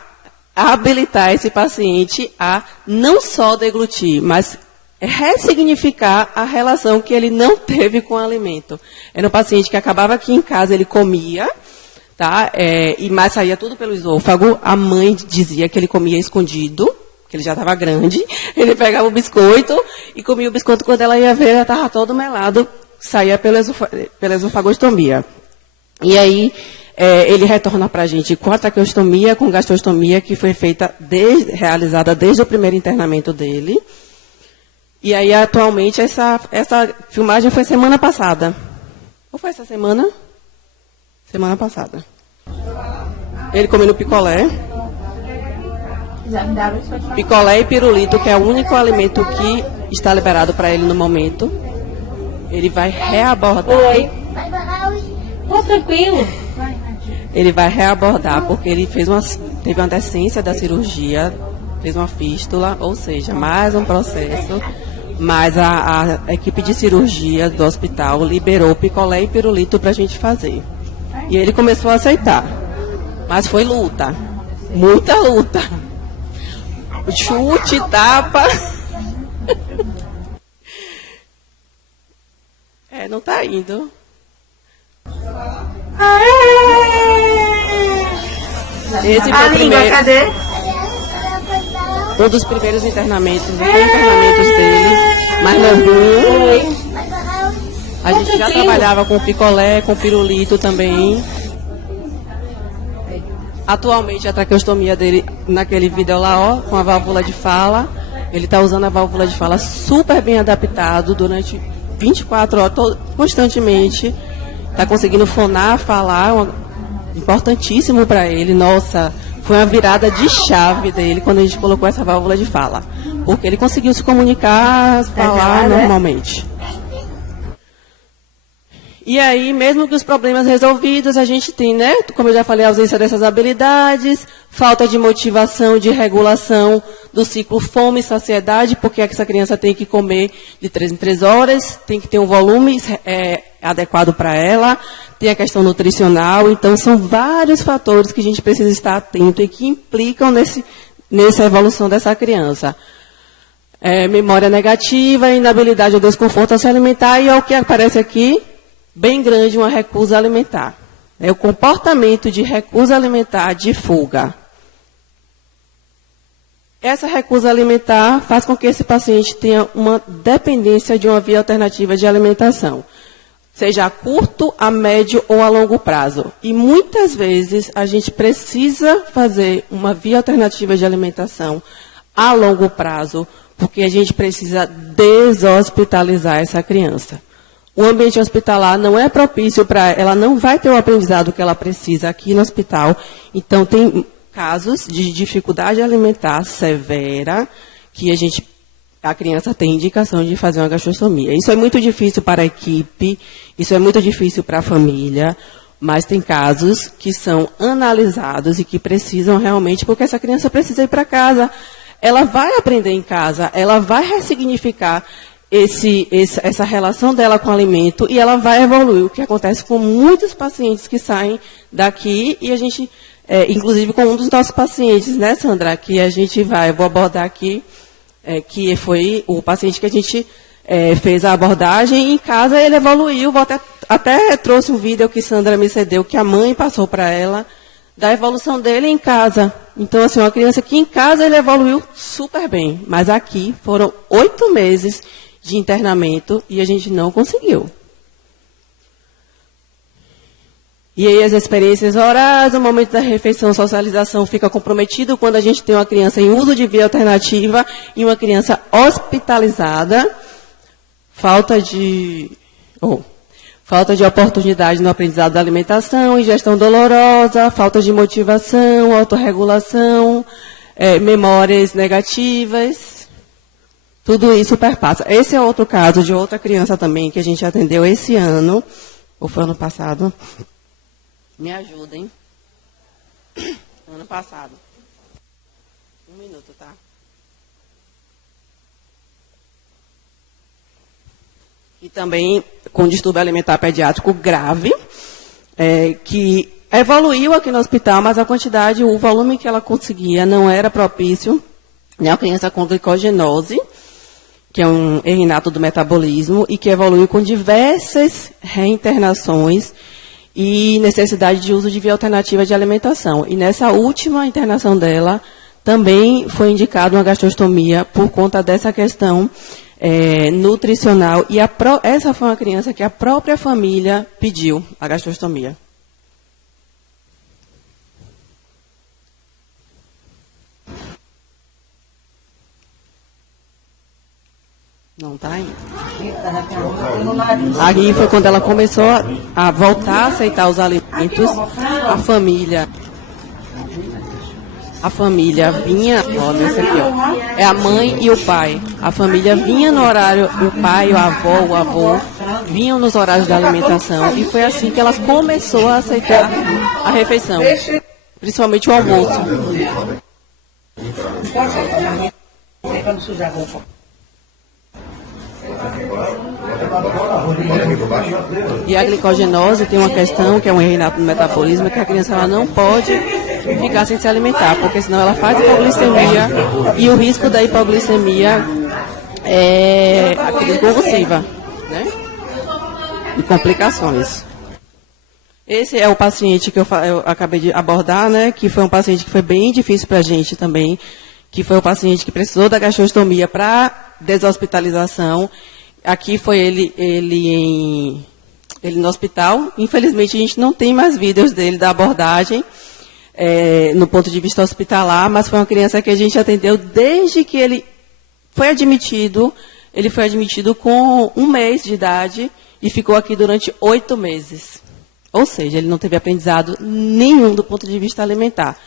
habilitar esse paciente a não só deglutir, mas ressignificar a relação que ele não teve com o alimento. Era um paciente que acabava aqui em casa, ele comia, tá? Mas saía tudo pelo esôfago. A mãe dizia que ele comia escondido, que ele já estava grande. Ele pegava o biscoito e comia o biscoito. Quando ela ia ver, já estava todo melado, saía pela esofagostomia. E aí, ele retorna para a gente com a traqueostomia, com gastrostomia, que foi realizada desde o primeiro internamento dele. E aí, atualmente, essa filmagem foi semana passada. Ou foi essa semana? Semana passada. Ele comendo picolé. Picolé e pirulito, que é o único alimento que está liberado para ele no momento. Ele vai reabordar. Oi. Tá tranquilo. Ele vai reabordar, porque ele teve uma decência da cirurgia, fez uma fístula, ou seja, mais um processo. Mas a equipe de cirurgia do hospital liberou picolé e pirulito para a gente fazer. E ele começou a aceitar. Mas foi luta. Muita luta. Chute, tapa. Não está indo. Esse foi o primeiro. Cadê? Um dos primeiros internamentos. Não foi internamentos dele, mas novinho. A gente já trabalhava com picolé, com pirulito também. Atualmente, a traqueostomia dele, naquele vídeo lá, ó, com a válvula de fala, ele está usando a válvula de fala super bem adaptado durante 24 horas, constantemente. Está conseguindo fonar, falar, importantíssimo para ele. Nossa, foi uma virada de chave dele quando a gente colocou essa válvula de fala. Porque ele conseguiu se comunicar, falar normalmente. E aí, mesmo que os problemas resolvidos, a gente tem, né, como eu já falei, a ausência dessas habilidades, falta de motivação, de regulação do ciclo fome e saciedade, porque essa criança tem que comer de 3 em 3 horas, tem que ter um volume adequado para ela, tem a questão nutricional, então são vários fatores que a gente precisa estar atento e que implicam nessa evolução dessa criança. Memória negativa, inabilidade ou desconforto a se alimentar, e é o que aparece aqui, bem grande, uma recusa alimentar. É o comportamento de recusa alimentar, de fuga. Essa recusa alimentar faz com que esse paciente tenha uma dependência de uma via alternativa de alimentação, seja a curto, a médio ou a longo prazo. E muitas vezes a gente precisa fazer uma via alternativa de alimentação a longo prazo, porque a gente precisa deshospitalizar essa criança. O ambiente hospitalar não é propício para ela, não vai ter o aprendizado que ela precisa aqui no hospital. Então, tem casos de dificuldade alimentar severa que a criança tem indicação de fazer uma gastrostomia. Isso é muito difícil para a equipe, isso é muito difícil para a família, mas tem casos que são analisados e que precisam realmente, porque essa criança precisa ir para casa. Ela vai aprender em casa, ela vai ressignificar essa relação dela com o alimento e ela vai evoluir. O que acontece com muitos pacientes que saem daqui e a gente, inclusive com um dos nossos pacientes, né, Sandra, que a gente vou abordar aqui, que foi o paciente que a gente fez a abordagem e em casa ele evoluiu. Até trouxe um vídeo que Sandra me cedeu, que a mãe passou para ela, da evolução dele em casa. Então, assim, uma criança que em casa ele evoluiu super bem, mas aqui foram 8 meses de internamento e a gente não conseguiu. E aí as experiências orais, o momento da refeição, socialização fica comprometido quando a gente tem uma criança em uso de via alternativa e uma criança hospitalizada, falta de oportunidade no aprendizado da alimentação, ingestão dolorosa, falta de motivação, autorregulação, memórias negativas. Tudo isso perpassa. Esse é outro caso de outra criança também que a gente atendeu esse ano, ou foi ano passado. Me ajudem. Ano passado. 1 minuto, tá? E também com distúrbio alimentar pediátrico grave, que evoluiu aqui no hospital, mas a quantidade, o volume que ela conseguia não era propício, né? A criança com glicogenose, que é um erro do metabolismo, e que evoluiu com diversas reinternações e necessidade de uso de via alternativa de alimentação. E nessa última internação dela, também foi indicada uma gastrostomia por conta dessa questão nutricional. E essa foi uma criança que a própria família pediu a gastrostomia. Não está ainda. Aí foi quando ela começou a voltar a aceitar os alimentos. A família vinha, olha esse aqui, ó, é a mãe e o pai. A família vinha no horário, o pai, o avô, vinham nos horários da alimentação. E foi assim que ela começou a aceitar a refeição, principalmente o almoço. E a glicogenose tem uma questão, que é um erro do metabolismo, que a criança ela não pode ficar sem se alimentar, porque senão ela faz hipoglicemia, e o risco da hipoglicemia é a crise convulsiva, né? E complicações. Esse é o paciente que eu acabei de abordar, né? Que foi um paciente que foi bem difícil para a gente também, que foi o paciente que precisou da gastrostomia para deshospitalização. Aqui foi ele no hospital. Infelizmente, a gente não tem mais vídeos dele da abordagem, no ponto de vista hospitalar, mas foi uma criança que a gente atendeu desde que ele foi admitido. Ele foi admitido com 1 mês de idade e ficou aqui durante 8 meses. Ou seja, ele não teve aprendizado nenhum do ponto de vista alimentar.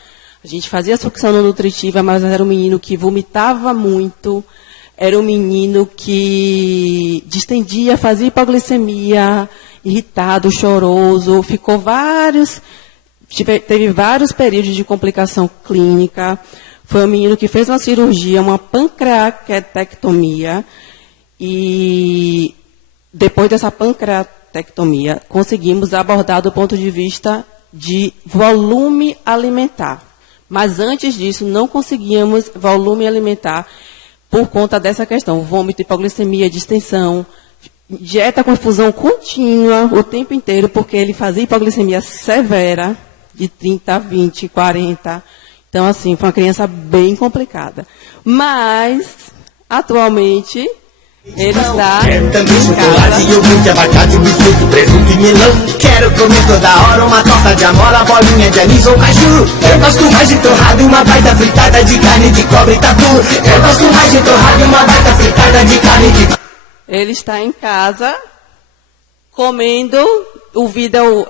A gente fazia sucção não nutritiva, mas era um menino que vomitava muito, era um menino que distendia, fazia hipoglicemia, irritado, choroso, teve vários períodos de complicação clínica. Foi um menino que fez uma cirurgia, uma pancreatectomia, e depois dessa pancreatectomia, conseguimos abordar do ponto de vista de volume alimentar. Mas antes disso, não conseguíamos volume alimentar por conta dessa questão. Vômito, hipoglicemia, distensão, dieta com infusão contínua o tempo inteiro, porque ele fazia hipoglicemia severa, de 30, 20, 40. Então, assim, foi uma criança bem complicada. Mas, atualmente, ele está Quero também em chocolate, casa. iogurte, abacate, biscoito, presunto e melão. Quero comer toda hora uma torta de amora, bolinha de anis ou caju. Eu gosto mais de torrada e uma baita fritada de carne de cobre e tatu. Eu gosto mais de torrada e uma baita fritada de carne de... Ele está em casa, comendo o vídeo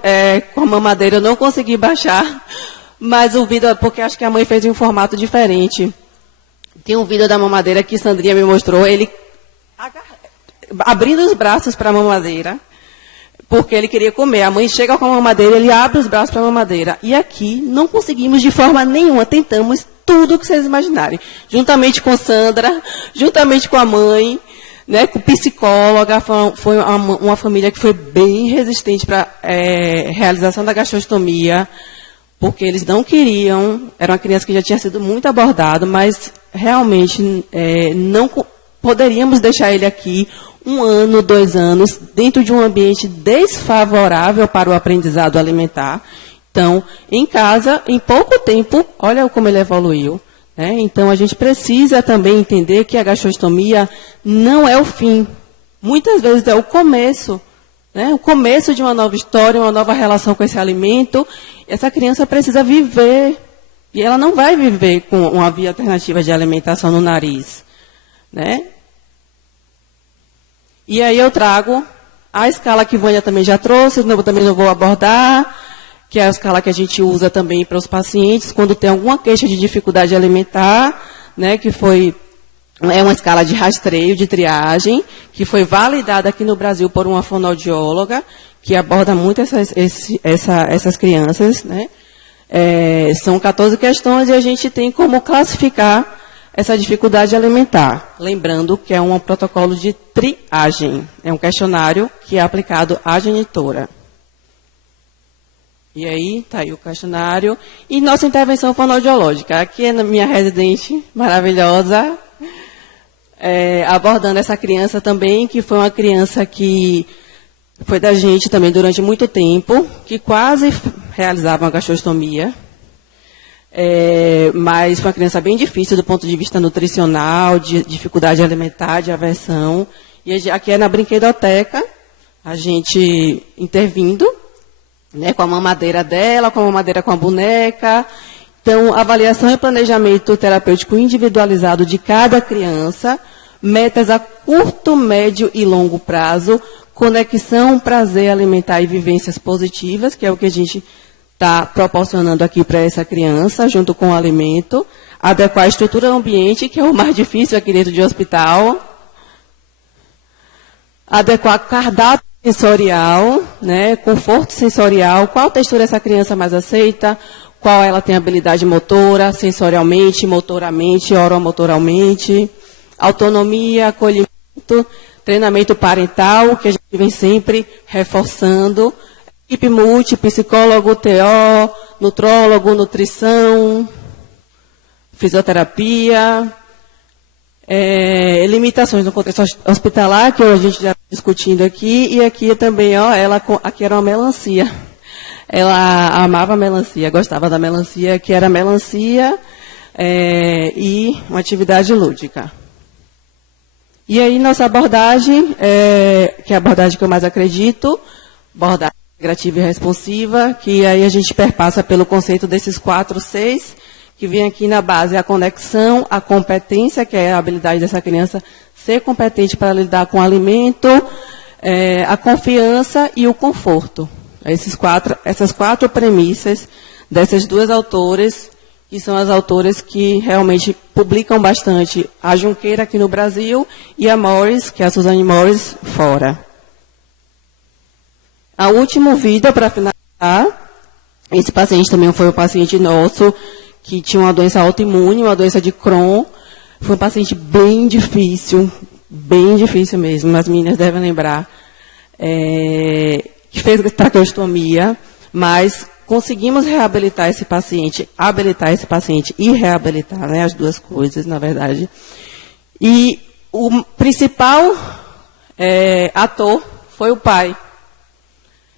com a mamadeira. Eu não consegui baixar, mas o vídeo, porque acho que a mãe fez em um formato diferente. Tem um vídeo da mamadeira que Sandrinha me mostrou, ele abrindo os braços para a mamadeira, porque ele queria comer. A mãe chega com a mamadeira, ele abre os braços para a mamadeira. E aqui não conseguimos de forma nenhuma, tentamos tudo o que vocês imaginarem. Juntamente com Sandra, juntamente com a mãe, né, com psicóloga, foi uma família que foi bem resistente para realização da gastrostomia, porque eles não queriam, era uma criança que já tinha sido muito abordado, mas realmente não poderíamos deixar ele aqui 1 ano, 2 anos, dentro de um ambiente desfavorável para o aprendizado alimentar. Então, em casa, em pouco tempo, olha como ele evoluiu. Então, a gente precisa também entender que a gastrostomia não é o fim. Muitas vezes é o começo. O começo de uma nova história, uma nova relação com esse alimento. Essa criança precisa viver. E ela não vai viver com uma via alternativa de alimentação no nariz. E aí eu trago a escala que Vânia também já trouxe, eu também não vou abordar, que é a escala que a gente usa também para os pacientes, quando tem alguma queixa de dificuldade alimentar, que é uma escala de rastreio, de triagem, que foi validada aqui no Brasil por uma fonoaudióloga, que aborda muito essas crianças. São 14 questões e a gente tem como classificar essa dificuldade alimentar. Lembrando que é um protocolo de triagem, é um questionário que é aplicado à genitora. E aí, está aí o questionário. E nossa intervenção fonoaudiológica. Aqui é a minha residente maravilhosa, abordando essa criança também, que foi uma criança que foi da gente também durante muito tempo, que quase realizava uma gastrostomia. Mas foi uma criança bem difícil do ponto de vista nutricional, de dificuldade alimentar, de aversão. E aqui é na brinquedoteca, a gente intervindo, com a mamadeira dela, com a mamadeira com a boneca. Então, avaliação e planejamento terapêutico individualizado de cada criança, metas a curto, médio e longo prazo, conexão, prazer alimentar e vivências positivas, que é o que a gente está proporcionando aqui para essa criança, junto com o alimento, adequar a estrutura do ambiente, que é o mais difícil aqui dentro de hospital, adequar cardápio sensorial, conforto sensorial, qual textura essa criança mais aceita, qual ela tem habilidade motora, sensorialmente, motoramente, oromotoralmente, autonomia, acolhimento, treinamento parental, que a gente vem sempre reforçando, equipe multi, psicólogo, TO, nutrólogo, nutrição, fisioterapia, limitações no contexto hospitalar, que a gente já está discutindo aqui, e aqui também, aqui era uma melancia. Ela amava a melancia, gostava da melancia, que era melancia e uma atividade lúdica. E aí, nossa abordagem, que é a abordagem que eu mais acredito, abordagem integrativa e responsiva, que aí a gente perpassa pelo conceito desses 4 Cs, que vem aqui na base a conexão, a competência, que é a habilidade dessa criança ser competente para lidar com o alimento, a confiança e o conforto, Essas quatro premissas dessas duas autoras, que são as autoras que realmente publicam bastante, a Junqueira aqui no Brasil e a Morris, que é a Suzanne Morris, fora. A última vida, para finalizar, esse paciente também foi um paciente nosso, que tinha uma doença autoimune, uma doença de Crohn. Foi um paciente bem difícil mesmo, as meninas devem lembrar, que fez traqueostomia, mas conseguimos reabilitar esse paciente, habilitar esse paciente e reabilitar, né, as duas coisas, na verdade. E o principal ator foi o pai.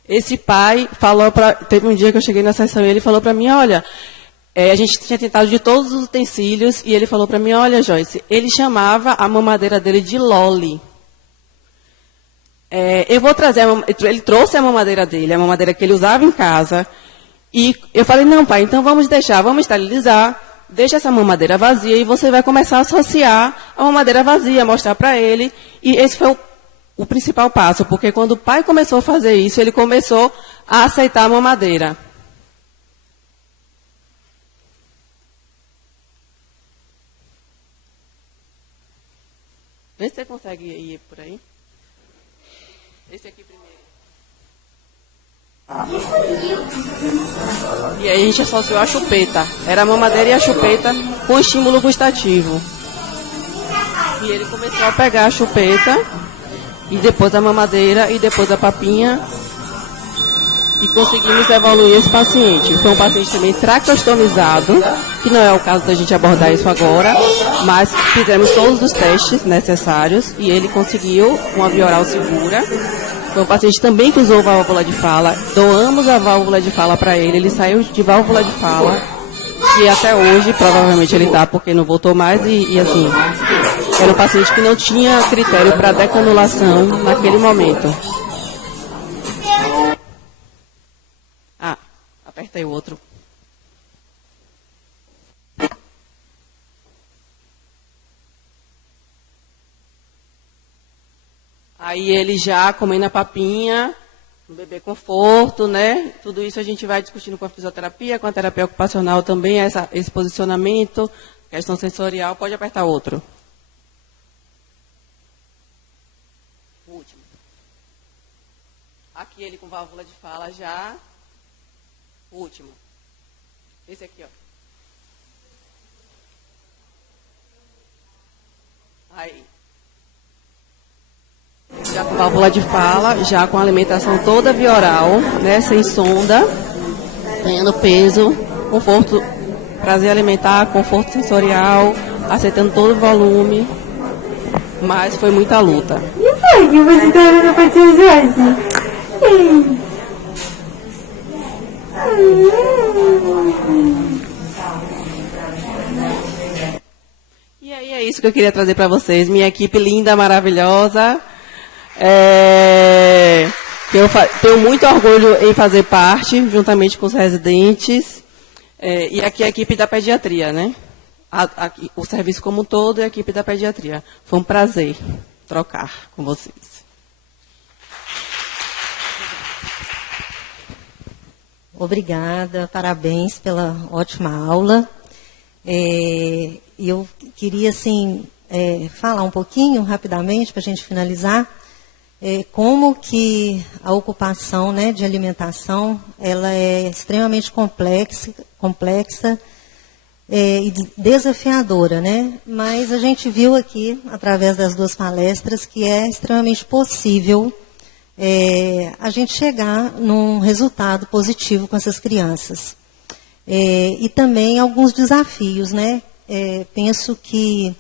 Esse pai falou teve um dia que eu cheguei na sessão e ele falou para mim, olha, a gente tinha tentado de todos os utensílios e ele falou para mim, olha, Joyce, ele chamava a mamadeira dele de Loli. Eu vou trazer, ele trouxe a mamadeira dele, a mamadeira que ele usava em casa, e eu falei, não, pai, então vamos esterilizar, deixa essa mamadeira vazia e você vai começar a associar a mamadeira vazia, mostrar para ele, e esse foi o principal passo, porque quando o pai começou a fazer isso, ele começou a aceitar a mamadeira. Vê se você consegue ir por aí. Esse aqui primeiro. E aí a gente associou a chupeta. Era a mamadeira e a chupeta com estímulo gustativo. E ele começou a pegar a chupeta, e depois a mamadeira, e depois a papinha. E conseguimos evoluir esse paciente. Foi um paciente também traqueostomizado, que não é o caso da gente abordar isso agora, mas fizemos todos os testes necessários e ele conseguiu uma via oral segura. Foi um paciente também que usou válvula de fala, doamos a válvula de fala para ele, ele saiu de válvula de fala e até hoje provavelmente ele está porque não voltou mais e assim, era um paciente que não tinha critério para decanulação naquele momento. Aperta aí o outro. Aí ele já comendo a papinha, um bebê conforto, né? Tudo isso a gente vai discutindo com a fisioterapia, com a terapia ocupacional também, esse posicionamento, questão sensorial. Pode apertar outro. O último. Aqui ele com válvula de fala já. O último. Esse aqui, ó. Aí. Já com válvula de fala, já com a alimentação toda via oral, né, sem sonda, ganhando peso, conforto, prazer alimentar, conforto sensorial, aceitando todo o volume, mas foi muita luta. E foi que você está olhando para tia Joyce? E aí é isso que eu queria trazer para vocês, minha equipe linda, maravilhosa. Eu tenho muito orgulho em fazer parte, juntamente com os residentes, e aqui a equipe da pediatria, né? O serviço como um todo e a equipe da pediatria. Foi um prazer trocar com vocês. Obrigada, parabéns pela ótima aula. Eu queria, assim, falar um pouquinho, rapidamente, para a gente finalizar, como que a ocupação, né, de alimentação, ela é extremamente complexa e desafiadora, né? Mas a gente viu aqui, através das duas palestras, que é extremamente possível a gente chegar num resultado positivo com essas crianças. E também alguns desafios, né? Penso que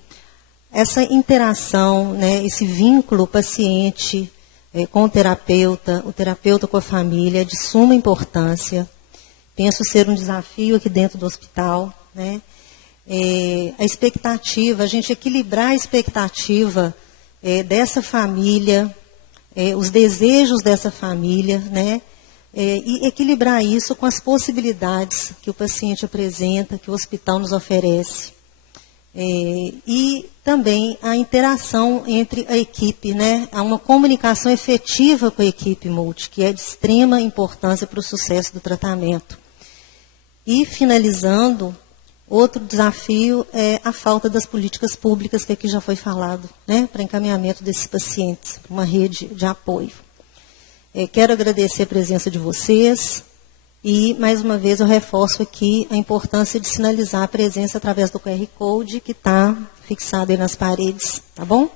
essa interação, né, esse vínculo paciente com o terapeuta com a família, é de suma importância. Penso ser um desafio aqui dentro do hospital, né? A expectativa, a gente equilibrar a expectativa dessa família, os desejos dessa família, né? E equilibrar isso com as possibilidades que o paciente apresenta, que o hospital nos oferece. E também a interação entre a equipe, né? Há uma comunicação efetiva com a equipe multi, que é de extrema importância para o sucesso do tratamento. E, finalizando, outro desafio é a falta das políticas públicas, que aqui já foi falado, né? Para encaminhamento desses pacientes, uma rede de apoio. Quero agradecer a presença de vocês. E, mais uma vez, eu reforço aqui a importância de sinalizar a presença através do QR Code que está fixado aí nas paredes, tá bom?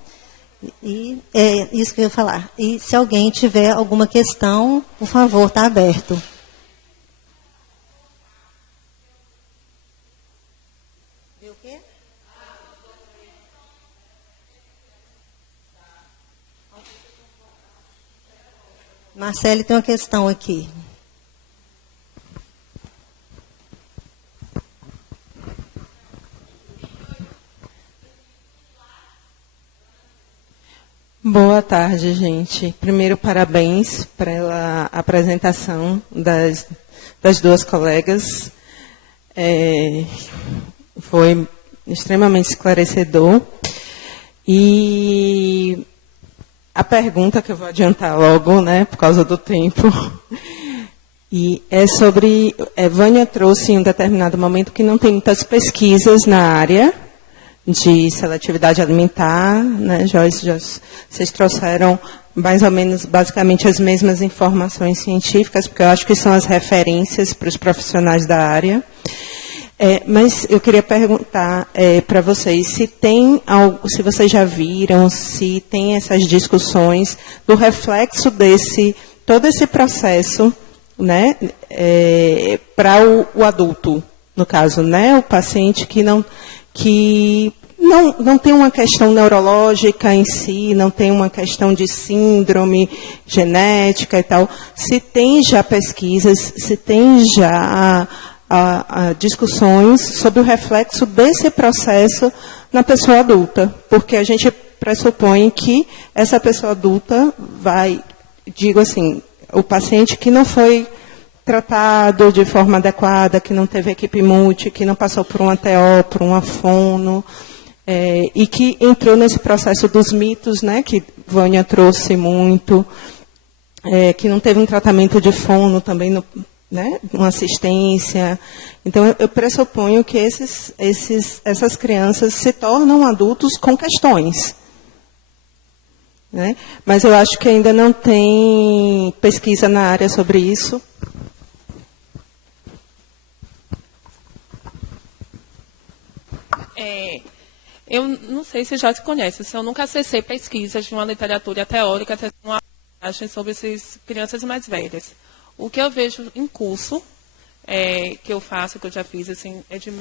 E é isso que eu ia falar. E se alguém tiver alguma questão, por favor, está aberto. Viu o quê? Marcele tem uma questão aqui. Boa tarde, gente. Primeiro, parabéns pela apresentação das duas colegas. Foi extremamente esclarecedor. E a pergunta que eu vou adiantar logo, né, por causa do tempo, e é sobre... Vânia trouxe em um determinado momento que não tem muitas pesquisas na área de seletividade alimentar, né, Joyce, vocês trouxeram mais ou menos, basicamente, as mesmas informações científicas, porque eu acho que são as referências para os profissionais da área. Mas eu queria perguntar para vocês se tem algo, se vocês já viram, se tem essas discussões do reflexo todo esse processo, né, para o adulto, no caso, né, o paciente que não tem uma questão neurológica em si, não tem uma questão de síndrome genética e tal. Se tem já pesquisas, se tem já discussões sobre o reflexo desse processo na pessoa adulta, porque a gente pressupõe que essa pessoa adulta digo assim, o paciente que não foi tratado de forma adequada, que não teve equipe multi, que não passou por uma TO, por uma fono, e que entrou nesse processo dos mitos, né, que Vânia trouxe muito, que não teve um tratamento de fono também, né, uma assistência. Então, eu pressuponho que essas crianças se tornam adultos com questões. Né? Mas eu acho que ainda não tem pesquisa na área sobre isso. Eu não sei se já se conhece, eu nunca acessei pesquisas de uma literatura teórica, uma abordagem sobre essas crianças mais velhas. O que eu vejo em curso, que eu faço, que eu já fiz, assim, é de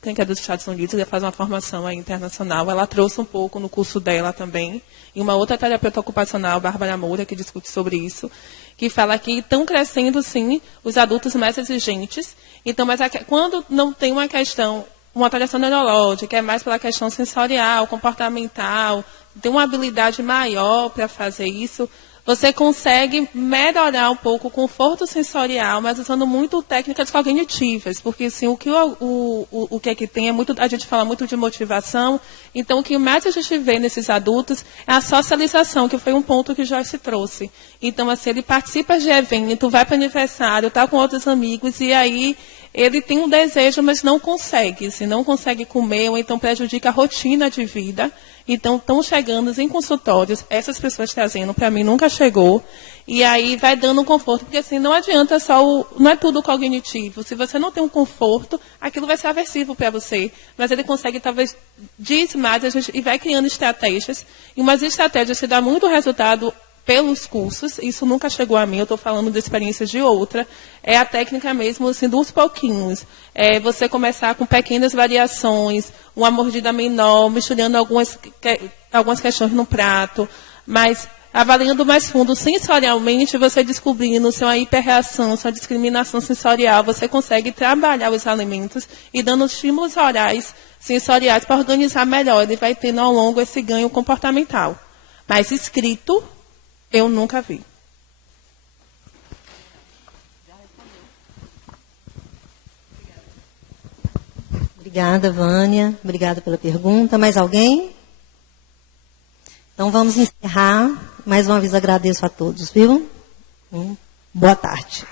técnica dos Estados Unidos, ela faz uma formação aí internacional, ela trouxe um pouco no curso dela também, e uma outra terapeuta ocupacional, Bárbara Moura, que discute sobre isso, que fala que estão crescendo, sim, os adultos mais exigentes, então, mas quando não tem uma questão, uma alteração neurológica, é mais pela questão sensorial, comportamental, tem uma habilidade maior para fazer isso, você consegue melhorar um pouco o conforto sensorial, mas usando muito técnicas cognitivas, porque assim, o que é que tem a gente fala muito de motivação, então o que mais a gente vê nesses adultos é a socialização, que foi um ponto que Joyce trouxe. Então, assim, ele participa de evento, vai para aniversário, está com outros amigos, e aí ele tem um desejo, mas não consegue, assim, não consegue comer, ou então prejudica a rotina de vida. Então, estão chegando em consultórios, essas pessoas trazendo, para mim nunca chegou, e aí vai dando um conforto, porque assim, não adianta não é tudo cognitivo, se você não tem um conforto, aquilo vai ser aversivo para você, mas ele consegue talvez diz mais, e vai criando estratégias, e umas estratégias que dão muito resultado pelos cursos, isso nunca chegou a mim, eu estou falando de experiência de outra, é a técnica mesmo, assim, dos pouquinhos. É você começar com pequenas variações, uma mordida menor, misturando algumas questões no prato, mas avaliando mais fundo sensorialmente, você descobrindo se é uma hiperreação, se é uma discriminação sensorial, você consegue trabalhar os alimentos e dando estímulos orais, sensoriais, para organizar melhor. Ele vai tendo ao longo esse ganho comportamental. Mas escrito, eu nunca vi. Obrigada, Vânia. Obrigada pela pergunta. Mais alguém? Então vamos encerrar. Mais uma vez agradeço a todos, viu? Boa tarde.